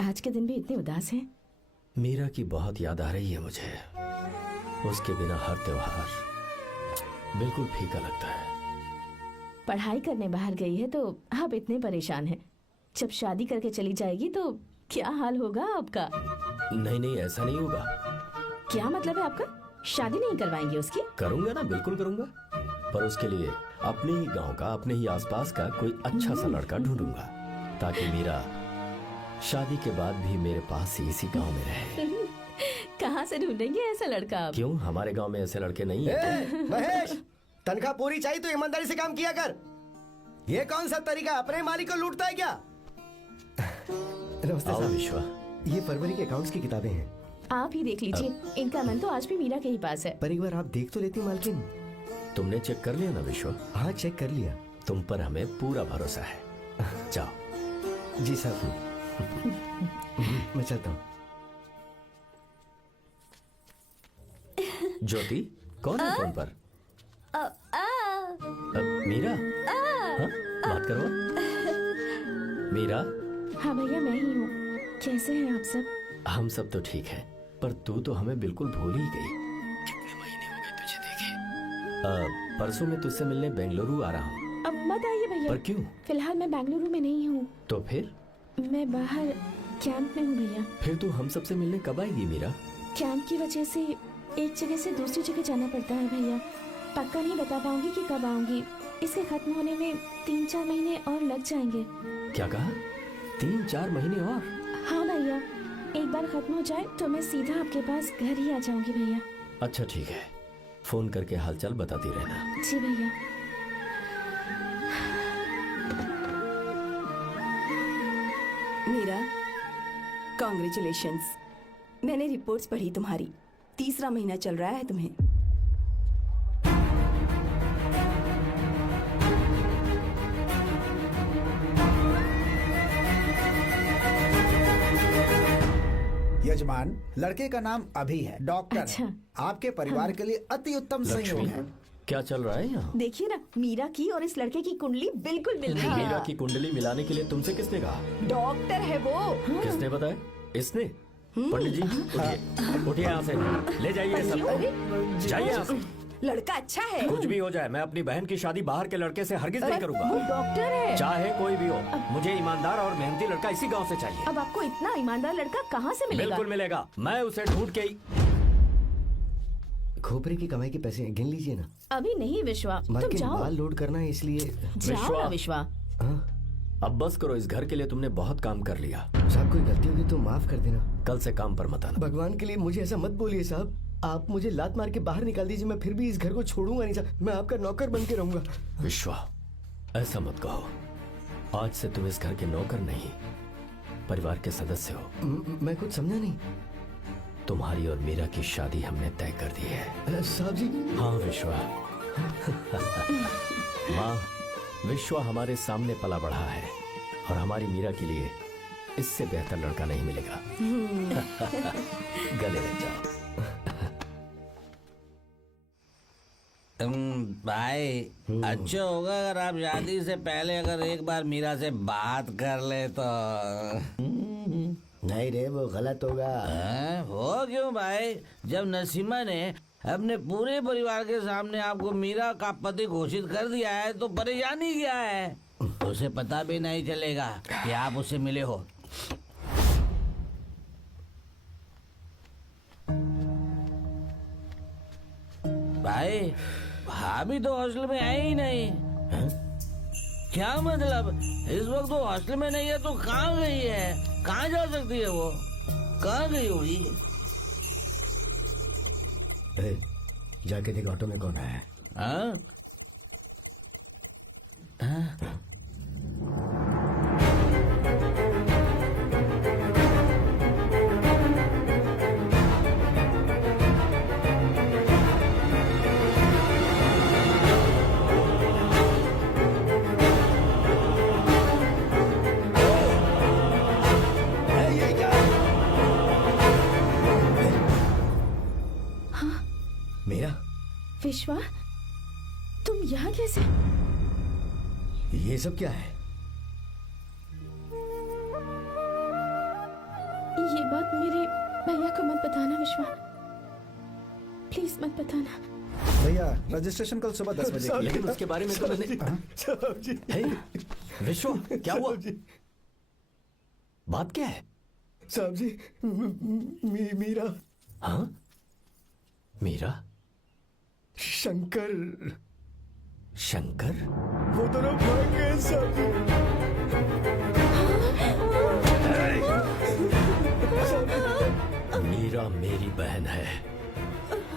आज के दिन भी इतने उदास हैं? मीरा की बहुत याद आ रही है मुझे। उसके बिना हर त्योहार बिल्कुल फीका लगता है। पढ़ाई करने बाहर गई है तो आप इतने परेशान हैं। जब शादी करके चली जाएगी तो क्या हाल होगा आपका? नहीं नहीं, ऐसा नहीं होगा। क्या मतलब है आपका? शादी नहीं करवाएंगे उसकी? करूंगा ना, बिल्कुल करूंगा, पर उसके लिए अपने ही गांव का, अपने ही आसपास का कोई अच्छा सा लड़का ढूंढूंगा ताकि मीरा शादी के बाद भी मेरे पास ही इसी गांव में रहे। कहाँ से ढूंढेंगे ऐसा लड़का आप? क्यों, हमारे गांव में ऐसे लड़के नहीं हैं? महेश, तनख्वाह पूरी चाहिए तो ईमानदारी से काम किया कर। ये कौन सा तरीका, अपने मालिक को लूटता है क्या? नमस्ते आओ साहब। विश्वा। ये फरवरी के अकाउंट्स की किताबें हैं, आप ही देख लीजिए। इनका मन तो आज भी मीरा के ही पास है। पर एक बार आप देख तो लेती मालकिन। तुमने चेक कर लिया ना विश्वा? हाँ, चेक कर लिया। तुम पर हमें पूरा भरोसा है। जाओ। जी साहब। मैं चलता हूँ। ज्योति, कौन है फोन पर? मीरा? हाँ? बात करो। मीरा? हाँ भैया, मैं ही हूँ। कैसे हैं आप सब? हम सब तो ठीक है, पर तू तो हमें बिल्कुल भूल ही गई। कितने महीने हो गए तुझे देखे। परसों मैं तुझसे मिलने बेंगलुरु आ रहा हूँ। अब मत आइए भैया। पर क्यों? फिलहाल मैं बेंगलुरु में नहीं हूँ। तो फिर मैं बाहर कैंप में हूँ भैया। फिर तू हम सबसे मिलने कब आएगी मीरा? कैंप की वजह से एक जगह से दूसरी जगह जाना पड़ता है भैया। पक्का नहीं बता पाऊंगी कि कब आऊंगी। इसके खत्म होने में 3-4 महीने और लग जाएंगे। क्या कहा? 3-4 महीने और? हाँ भैया, एक बार खत्म हो जाए तो मैं सीधा आपके पास घर ही आ जाऊंगी भैया। अच्छा ठीक है, फोन करके हालचाल बताती रहना। जी भैया। मीरा, कॉन्ग्रेचुलेशंस। मैंने रिपोर्ट्स पढ़ी तुम्हारी। 3रा महीना चल रहा है तुम्हें। यजमान, लड़के का नाम अभी है, डॉक्टर अच्छा। है। आपके परिवार के लिए अति उत्तम संयोग लक्ष्मी, है। क्या चल रहा है यहाँ? देखिए ना, मीरा की और इस लड़के की कुंडली बिल्कुल मिल रही मीरा है। की कुंडली मिलाने के लिए तुमसे किसने कहा? डॉक्टर है वो। किसने बताया? इसने? पंडित जी उठिए, उठिए यहाँ से, ले जाइए सब, जाइए यहाँ से। लड़का अच्छा है। कुछ भी हो जाए, मैं अपनी बहन की शादी बाहर के लड़के से हरगिज नहीं वो करूंगा। डॉक्टर है। चाहे कोई भी हो, मुझे ईमानदार और मेहनती लड़का इसी गांव से चाहिए। अब आपको इतना ईमानदार लड़का कहाँ से मिलेगा? बिल्कुल मिलेगा, मैं उसे ढूंढ के ही। खोपरे की कमाई के पैसे गिन लीजिए ना। अभी नहीं विश्वा, तुम मार्केट जाओ। माल लोड करना है इसलिए। जाओ ना विश्वा। हाँ? अब बस करो, इस घर के लिए तुमने बहुत काम कर लिया। साहब कोई गलती होगी तो माफ कर देना। कल से काम पर मत आना। भगवान के लिए मुझे ऐसा मत बोलिए साहब। आप मुझे लात मार के बाहर निकाल दीजिए, मैं फिर भी इस घर को छोड़ूंगा नहीं साहब। मैं आपका नौकर बन के रहूंगा। विश्वा, ऐसा मत कहो। आज से तुम इस घर के नौकर नहीं, परिवार के सदस्य हो। मैं कुछ समझा नहीं। तुम्हारी और मीरा की शादी हमने तय कर दी है। साहब जी। हाँ विश्वा। माँ, विश्वा हमारे सामने पला बढ़ा है और हमारी मीरा के लिए इससे बेहतर लड़का नहीं मिलेगा। गले लग जाओ। भाई अच्छा होगा अगर आप शादी से पहले अगर एक बार मीरा से बात कर ले तो। नहीं रे, वो गलत होगा। वो क्यों भाई? जब नसीमा ने अपने पूरे परिवार के सामने आपको मीरा का पति घोषित कर दिया है तो परेशानी क्या है? उसे पता भी नहीं चलेगा कि आप उससे मिले हो। भाई भाभी तो हॉस्टल में है ही नहीं। क्या मतलब? इस वक्त वो हॉस्टल में नहीं है तो कहाँ गई है? कहाँ जा सकती है वो? कहाँ गई होगी? जाके देख ऑटो में कौन है। हाँ? हाँ? मेरा विश्वा, तुम यहाँ कैसे? ये सब क्या है? ये बात मेरे भैया को मत बताना विश्वा, प्लीज मत बताना। भैया, रजिस्ट्रेशन कल सुबह 10 बजे की है। लेकिन उसके बारे में तो मैंने। साहब जी। हे, विश्वा क्या हुआ? बात क्या है? साहब जी, मीरा। हाँ? मीरा? शंकर। शंकर? वो दोनों भाग गए साहब जी। मीरा मेरी बहन है,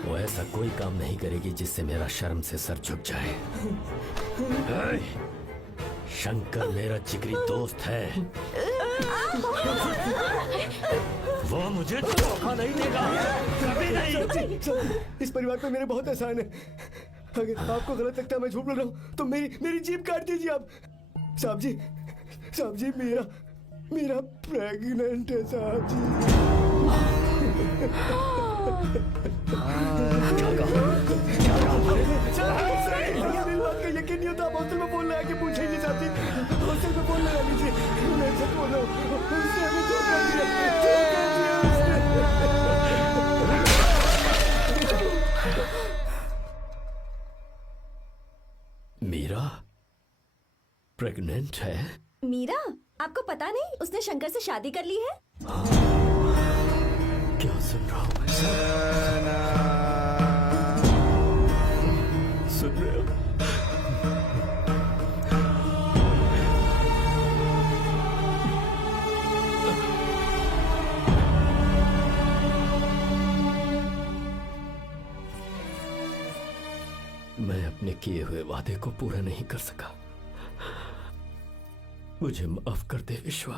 वो ऐसा कोई काम नहीं करेगी जिससे मेरा शर्म से सर झुक जाए। शंकर मेरा जिगरी दोस्त है, वो मुझे धोखा नहीं देगा, कभी नहीं। इस परिवार पे मेरे बहुत एहसान है। अगर आपको गलत लगता है मैं झूठ बोल रहा हूँ तो मेरी जीभ काट दीजिए आप। साहब जी, मेरा प्रेग्नेंट है साहब जी। मेरी बात का यकीन नहीं होता, आप हॉस्टल में फोन लगा के पूछेंगे साहब जी। हॉस्टल में फोन लगा लीजिए, मैं सच बोल रहा हूँ। उसने हमें धोखा दिया मीरा प्रेग्नेंट है? मीरा, आपको पता नहीं उसने शंकर से शादी कर ली है? क्या सुन रहा हूँ मैं? सुन रहे हो? मैं अपने किए हुए वादे को पूरा नहीं कर सका। मुझे माफ कर दे विश्वा।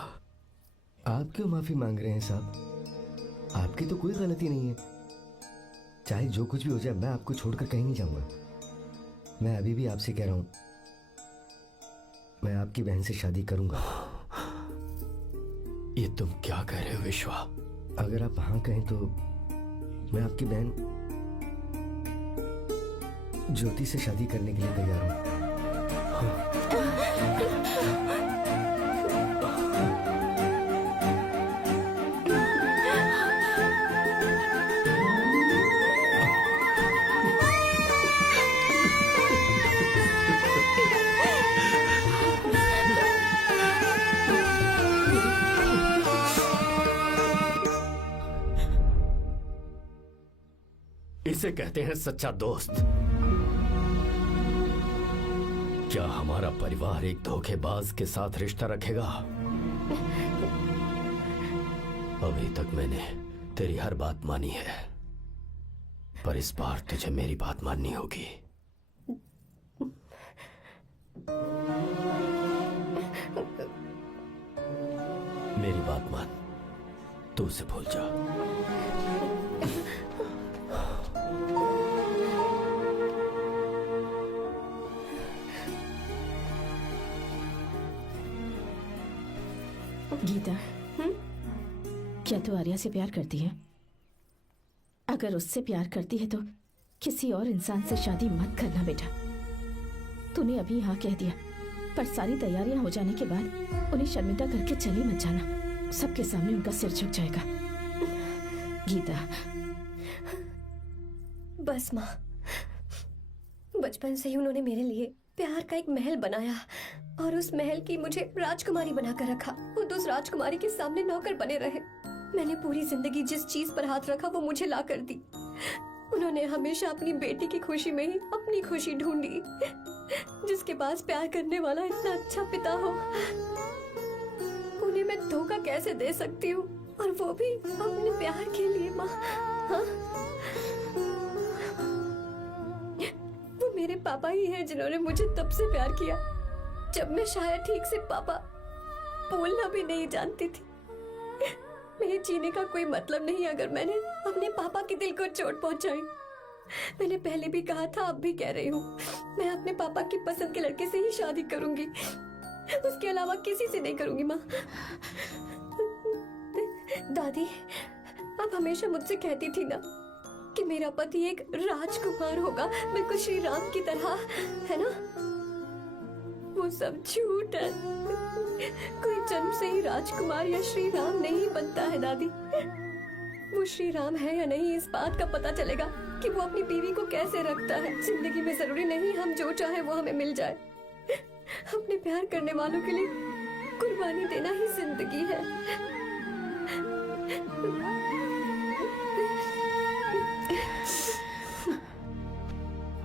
आप क्यों माफी मांग रहे हैं साहब? आपकी तो कोई गलती नहीं है। चाहे जो कुछ भी हो जाए, मैं आपको छोड़कर कहीं नहीं जाऊंगा। मैं अभी भी आपसे कह रहा हूं, मैं आपकी बहन से शादी करूंगा। ये तुम क्या कह रहे हो विश्वा? अगर आप हाँ कहें तो मैं आपकी बहन ज्योति से शादी करने के लिए तैयार हूं। इसे कहते हैं सच्चा दोस्त। क्या हमारा परिवार एक धोखेबाज के साथ रिश्ता रखेगा? अभी तक मैंने तेरी हर बात मानी है, पर इस बार तुझे मेरी बात माननी होगी। मेरी बात मान, तू उसे भूल जा। गीता, क्या तू आर्या से प्यार करती है? अगर उससे प्यार करती है तो किसी और इंसान से शादी मत करना बेटा। तूने अभी हाँ कह दिया, पर सारी तैयारियां हो जाने के बाद उन्हें शर्मिंदा करके चली मत जाना। सबके सामने उनका सिर झुक जाएगा। गीता, बस माँ, बचपन से ही उन्होंने मेरे लिए प्यार का एक महल बनाया और उस महल की मुझे राजकुमारी बनाकर रखा। वो उस राजकुमारी के सामने नौकर बने रहे। मैंने पूरी जिंदगी जिस चीज पर हाथ रखा वो मुझे ला कर दी। उन्होंने हमेशा अपनी बेटी की खुशी में ही अपनी खुशी ढूंढी। जिसके पास प्यार करने वाला इतना अच्छा पिता हो, उन्हें मैं धोखा कैसे दे सकती हूँ? और वो भी अपने प्यार के लिए माँ। हाँ? वो मेरे पापा ही हैं जिन्होंने मुझे तब से प्यार किया जब मैं शायद ठीक से पापा बोलना भी नहीं जानती थी। मेरे जीने का कोई मतलब नहीं अगर मैंने अपने पापा के दिल को चोट पहुंचाई। मैंने पहले भी कहा था, अब भी कह रही हूँ, मैं अपने पापा की पसंद के लड़के से ही शादी करूंगी। उसके अलावा किसी से नहीं करूंगी माँ। दादी, आप हमेशा मुझसे कहती थी ना कि मेरा पति एक राजकुमार होगा, बिल्कुल श्री राम की तरह, है ना? वो सब झूठ है। कोई जन्म से ही राजकुमार या श्री राम नहीं बनता है दादी। वो श्री राम है या नहीं, इस बात का पता चलेगा कि वो अपनी बीवी को कैसे रखता है। जिंदगी में जरूरी नहीं हम जो चाहे वो हमें मिल जाए। अपने प्यार करने वालों के लिए कुर्बानी देना ही जिंदगी है।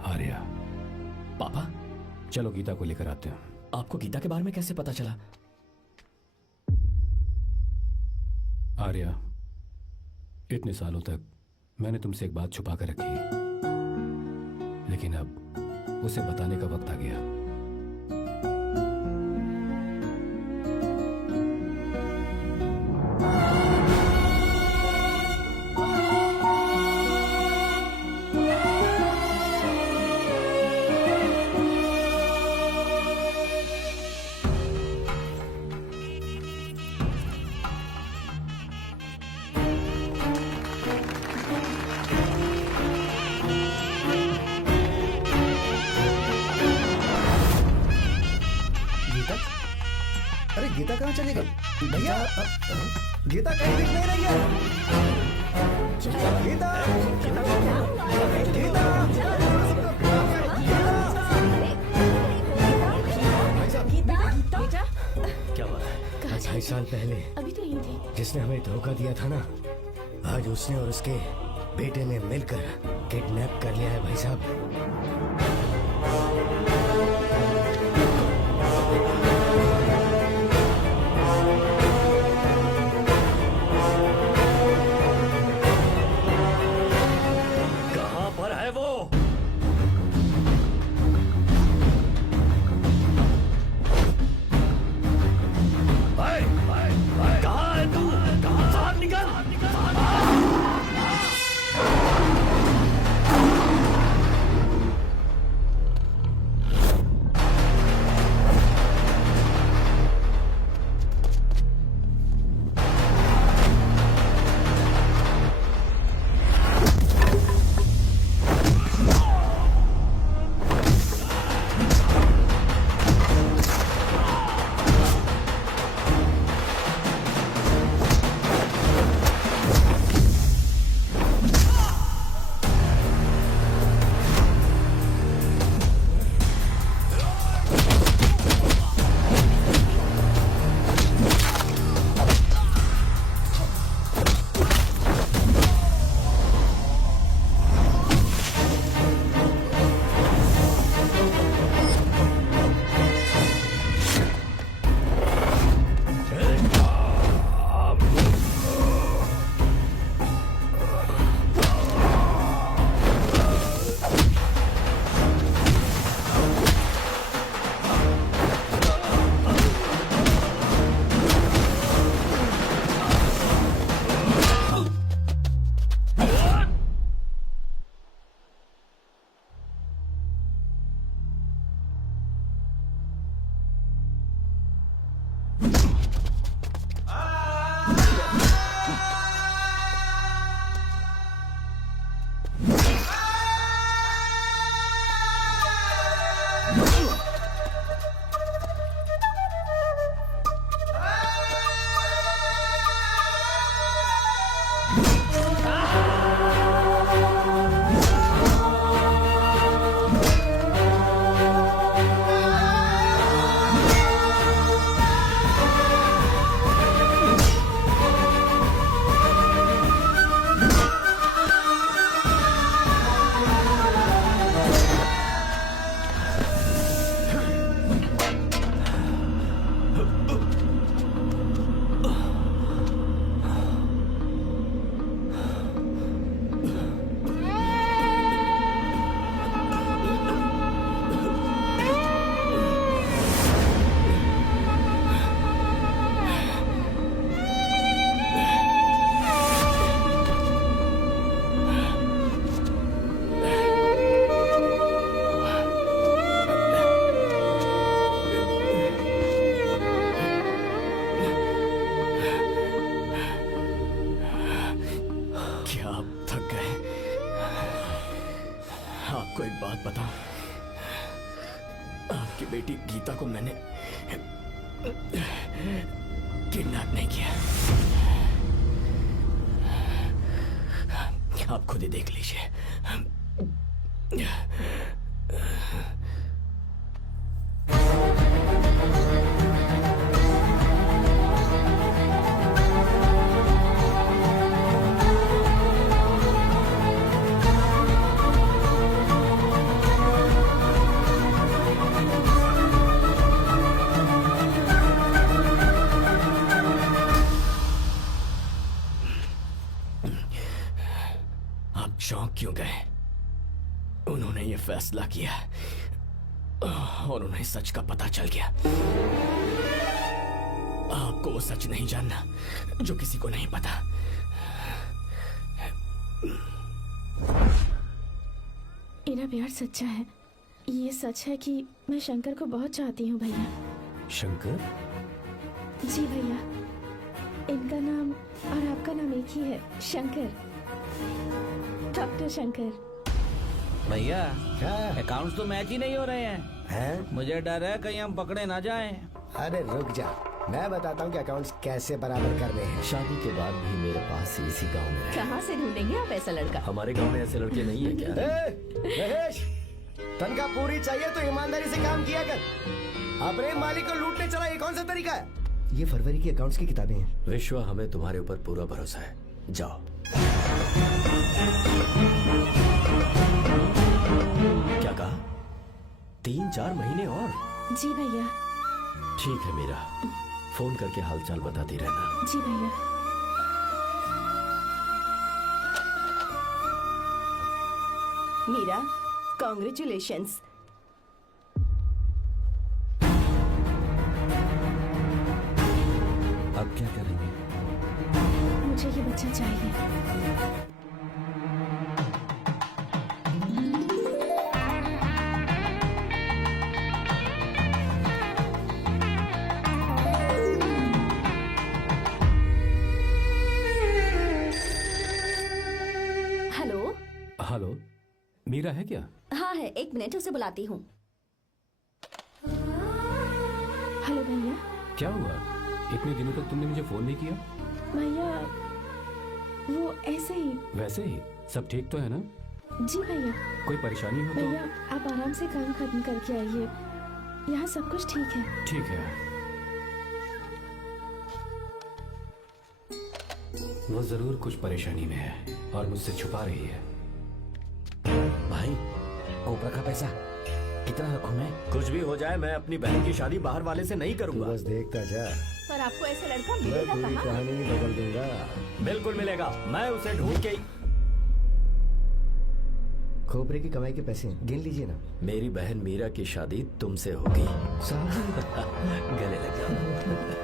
आर्या, पापा, चलो गीता को लेकर आते हैं। आपको गीता के बारे में कैसे पता चला? आर्या, इतने सालों तक मैंने तुमसे एक बात छुपा कर रखी, लेकिन अब उसे बताने का वक्त आ गया। अरे गीता कहाँ चली गई? भैया, गीता कहीं दिख नहीं रही है। गीता, गीता, बेटा, क्या बात है? 2.5 साल पहले अभी तो यही थी। जिसने हमें धोखा दिया था ना, आज उसने और उसके बेटे ने मिलकर किडनैप कर लिया है भाई साहब। कहाँ पर है वो? कहाँ है तू? बाहर निकल! आपको एक बात बताऊं, आपकी बेटी गीता को मैंने किडनैप नहीं किया। आप खुद ही देख लीजिए। चौंक क्यों गए? उन्होंने ये फैसला किया और उन्हें सच का पता चल गया। आपको वो सच नहीं जानना जो किसी को नहीं पता। मेरा प्यार सच्चा है। ये सच है कि मैं शंकर को बहुत चाहती हूँ भैया। शंकर? जी भैया, इनका नाम और आपका नाम एक ही है, शंकर, डॉक्टर शंकर। भैया अकाउंट्स तो मैच ही नहीं हो रहे हैं। मुझे डर है कहीं हम पकड़े ना जाएं। अरे रुक जा, मैं बताता हूँ कि अकाउंट्स कैसे बराबर करने हैं। शादी के बाद भी मेरे पास इसी गांव में है। कहाँ से ढूंढेंगे आप ऐसा लड़का? हमारे गांव में ऐसे लड़के नहीं है क्या? महेश, तनख्वाह पूरी चाहिए तो ईमानदारी से काम किया कर। अपने मालिक को लूटने चला, ये कौन सा तरीका है? ये फरवरी की अकाउंट्स की किताबें हैं। विश्वा, हमें तुम्हारे ऊपर पूरा भरोसा है। जाओ। क्या कहा? 3-4 महीने और? जी भैया। ठीक है मीरा, फोन करके हालचाल बताती रहना। जी भैया। मीरा, कॉन्ग्रेचुलेशंस। अब क्या करेंगे? मुझे ये बच्चा चाहिए। हेलो। हेलो, मीरा है क्या? हाँ है, 1 मिनट, उसे बुलाती हूँ। हेलो भैया। क्या हुआ? इतने दिनों तक तुमने मुझे फोन नहीं किया? भैया वो ऐसे ही। वैसे ही सब ठीक तो है ना? जी भैया। कोई परेशानी हो भैया आप आराम से काम खत्म करके आइए, यहाँ सब कुछ ठीक है। तो? ठीक है। वो जरूर कुछ परेशानी में है और मुझसे छुपा रही है। भाई, ओपरा का पैसा कितना रखूं मैं? कुछ भी हो जाए, मैं अपनी बहन की शादी बाहर वाले से नहीं तू करूंगा। बस देखता जा, पर आपको ऐसा लड़का मैं मिलेगा पूरी कहाँ? कहानी बदल दूंगा। बिल्कुल मिलेगा, मैं उसे ढूंढ के। खोपरे की कमाई के पैसे हैं, गिन लीजिए ना। मेरी बहन मीरा की शादी तुमसे होगी। साहब गले लग जाओ।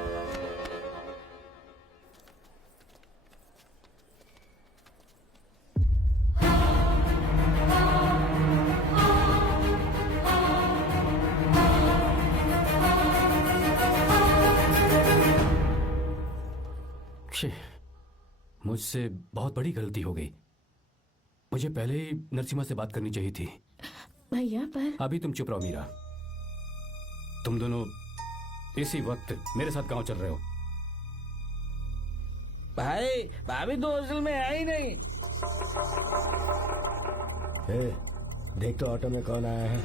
मुझसे बहुत बड़ी गलती हो गई। मुझे पहले ही नरसिम्हा से बात करनी चाहिए थी। भैया पर अभी तुम चुप रहो मीरा। तुम दोनों इसी वक्त मेरे साथ गांव चल रहे हो। भाई, भाभी तो हॉस्टल में है ही नहीं। ए, देख तो ऑटो में कौन आया है।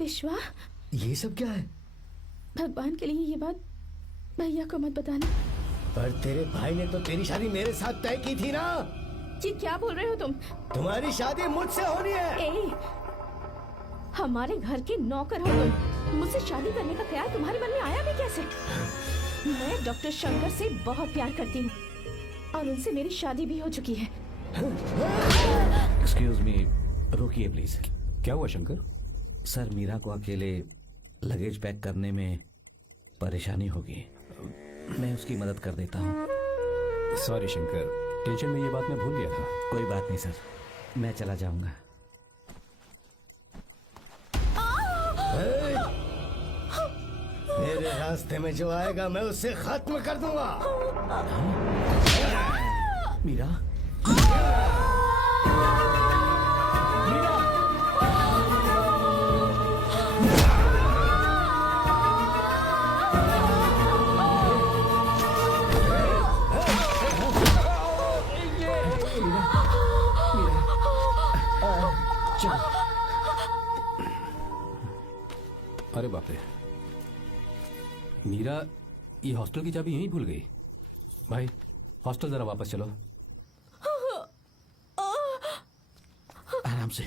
विश्वा, ये सब क्या है? भगवान के लिए ये बात भैया को मत बताना। पर तेरे भाई ने तो तेरी शादी मेरे साथ तय की थी ना। जी क्या बोल रहे हो तुम? तुम्हारी शादी मुझसे होनी है। ए, हमारे घर के नौकर हो तुम, मुझसे शादी करने का ख्याल तुम्हारे मन में आया भी कैसे? मैं डॉक्टर शंकर से बहुत प्यार करती हूँ और उनसे मेरी शादी भी हो चुकी है। एक्सक्यूज मी, रुकिए प्लीज। क्या हुआ शंकर? सर, मीरा को अकेले लगेज पैक करने में परेशानी होगी, मैं उसकी मदद कर देता हूँ। सॉरी शंकर, टेंशन में ये बात मैं भूल गया था। कोई बात नहीं सर, मैं चला जाऊंगा। मेरे रास्ते में जो आएगा मैं उससे खत्म कर दूंगा। मीरा, अरे बाप रे, मीरा ये हॉस्टल की चाबी यहीं भूल गई। भाई हॉस्टल जरा वापस चलो। आराम से।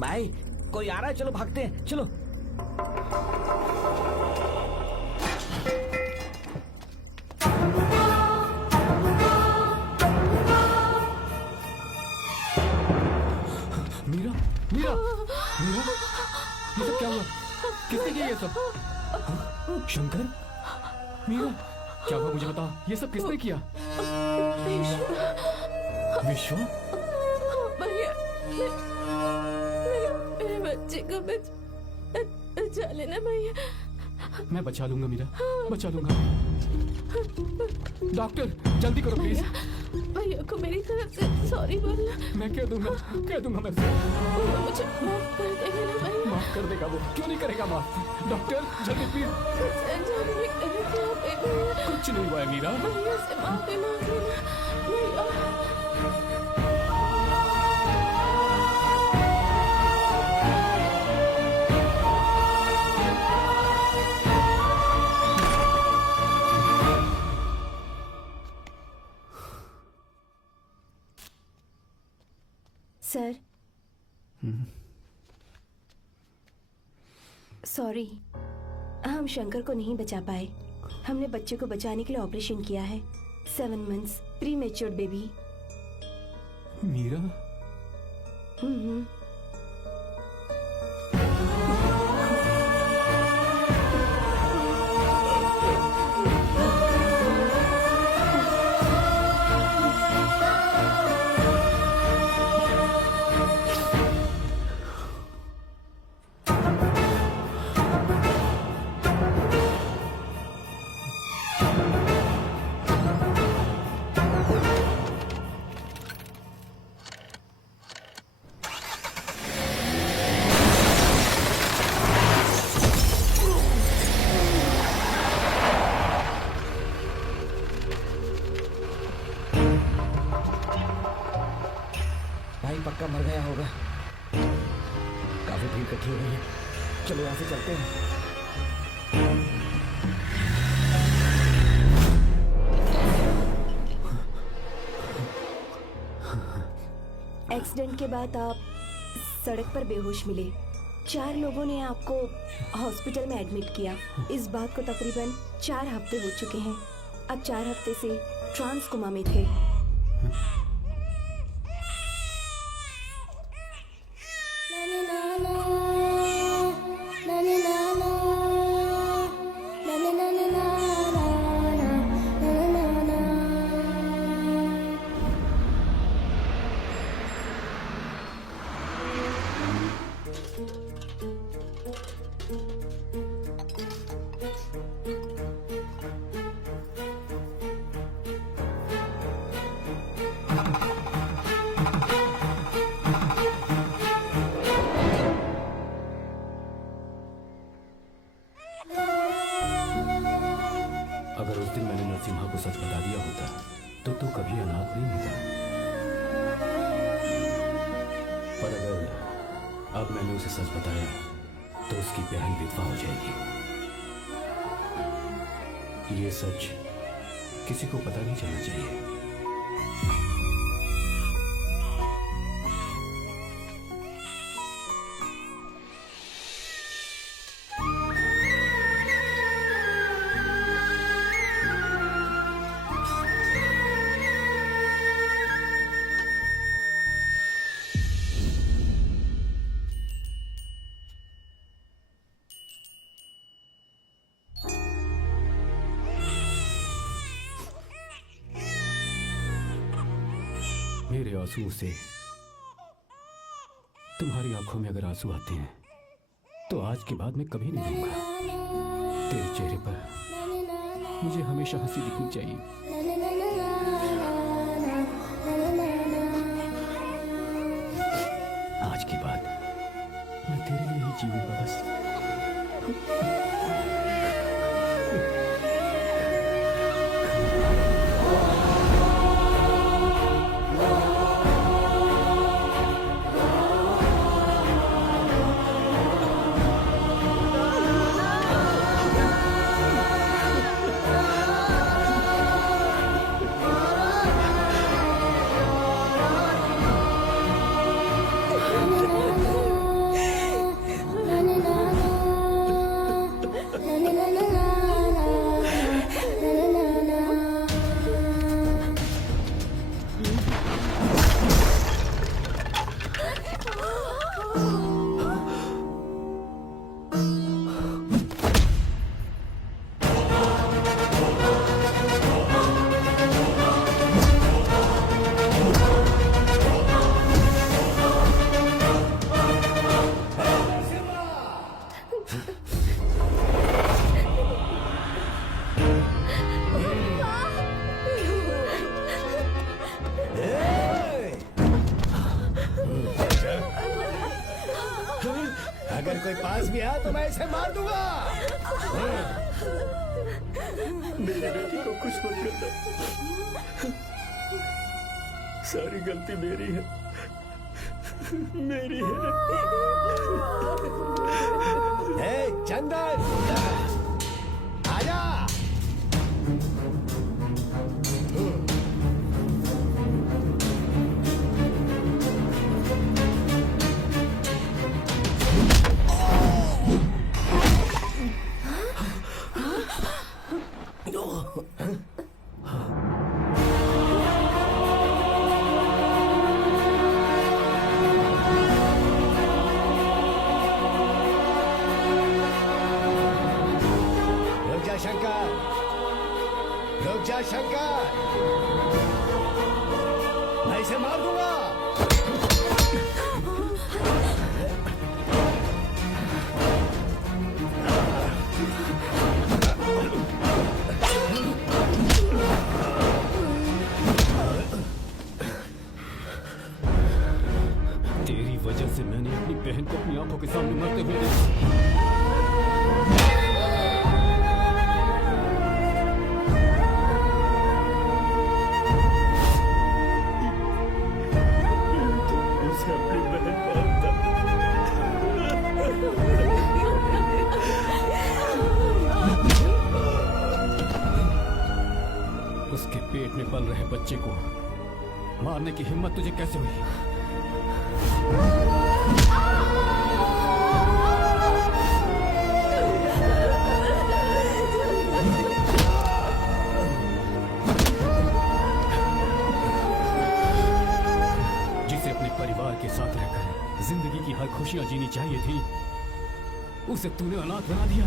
भाई कोई आ रहा है, चलो भागते हैं, चलो। मीरा मीरा मीरा, ये सब क्या हुआ? किसने किया ये सब? शंकर, मीरा, क्या हुआ मुझे बता, ये सब किसने किया? विश्वा, भैया, मेरे बच्चे को बचा लेना भैया। मैं बचा लूंगा मीरा, बचा लूंगा। डॉक्टर जल्दी करो प्लीज। भैया को मेरी तरफ से सॉरी बोलना। मैं कह दूंगा मैं। मुझे माफ कर देगा ना भैया? माफ कर देगा वो, क्यों नहीं करेगा माफ? डॉक्टर जल्दी प्लीज। कुछ नहीं हुआ है मीरा। भैया से माफी मांग लेना भैया। सर, सॉरी, हम शंकर को नहीं बचा पाए। हमने बच्चे को बचाने के लिए ऑपरेशन किया है। 7 months pre matured baby. Meera, पक्का मर गया होगा। काफी भीड़ इकट्ठी हो गई है, चलो यहाँ से चलते हैं। एक्सीडेंट के बाद आप सड़क पर बेहोश मिले। 4 लोगों ने आपको हॉस्पिटल में एडमिट किया। इस बात को तकरीबन 4 हफ्ते हो चुके हैं। अब 4 हफ्ते से ट्रांस कोमा में थे। अगर उस दिन मैंने नरसिम्हा को सच बता दिया होता तो तू कभी अनाथ नहीं होता। पर अगर अब मैंने उसे सच बताया तो उसकी बहन विधवा हो जाएगी। ये सच किसी को पता नहीं चलना चाहिए। मेरे आंसुओं से तुम्हारी आंखों में अगर आंसू आते हैं तो आज के बाद मैं कभी नहीं रहूंगा। तेरे चेहरे पर मुझे हमेशा हंसी दिखनी चाहिए। आज के बाद मैं तेरे लिए ही जीऊंगा बस। नेहा तो मैं इसे मार दूंगा। मेरी बेटी को कुछ मत करना, सारी गलती मेरी है, मेरी है। चंदन आजा। शंकर, रुक जा शंकर, मैं इसे मार दूंगा। तेरी वजह से मैंने अपनी बहन को अपनी आंखों के सामने मरते हुए देखा। उसके पेट में पल रहे बच्चे को मारने की हिम्मत तुझे कैसे हुई? जिसे अपने परिवार के साथ रहकर जिंदगी की हर खुशियां जीनी चाहिए थी, उसे तूने अनाथ बना दिया।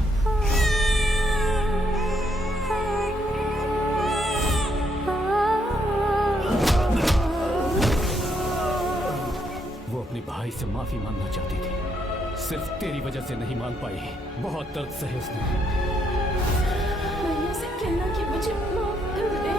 अपने भाई से माफी मांगना चाहती थी, सिर्फ तेरी वजह से नहीं मांग पाई। बहुत दर्द सहे उसने। मैंने उसे कहना कि मुझे माफ कर दे।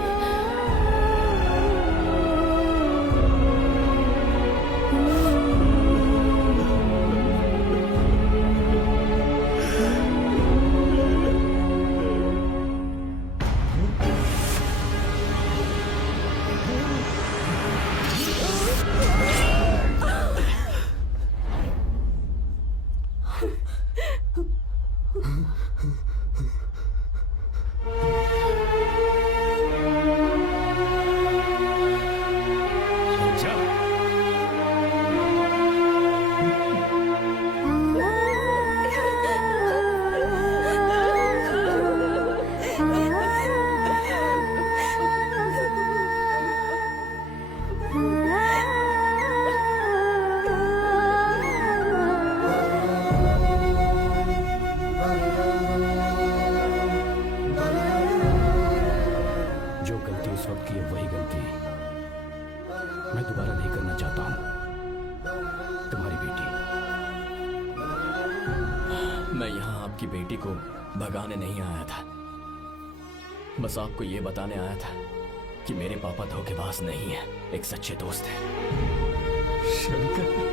मैं दोबारा नहीं करना चाहता हूं। तुम्हारी बेटी। मैं यहाँ आपकी बेटी को भगाने नहीं आया था, बस आपको ये बताने आया था कि मेरे पापा धोखेबाज नहीं है, एक सच्चे दोस्त हैं। शंकर,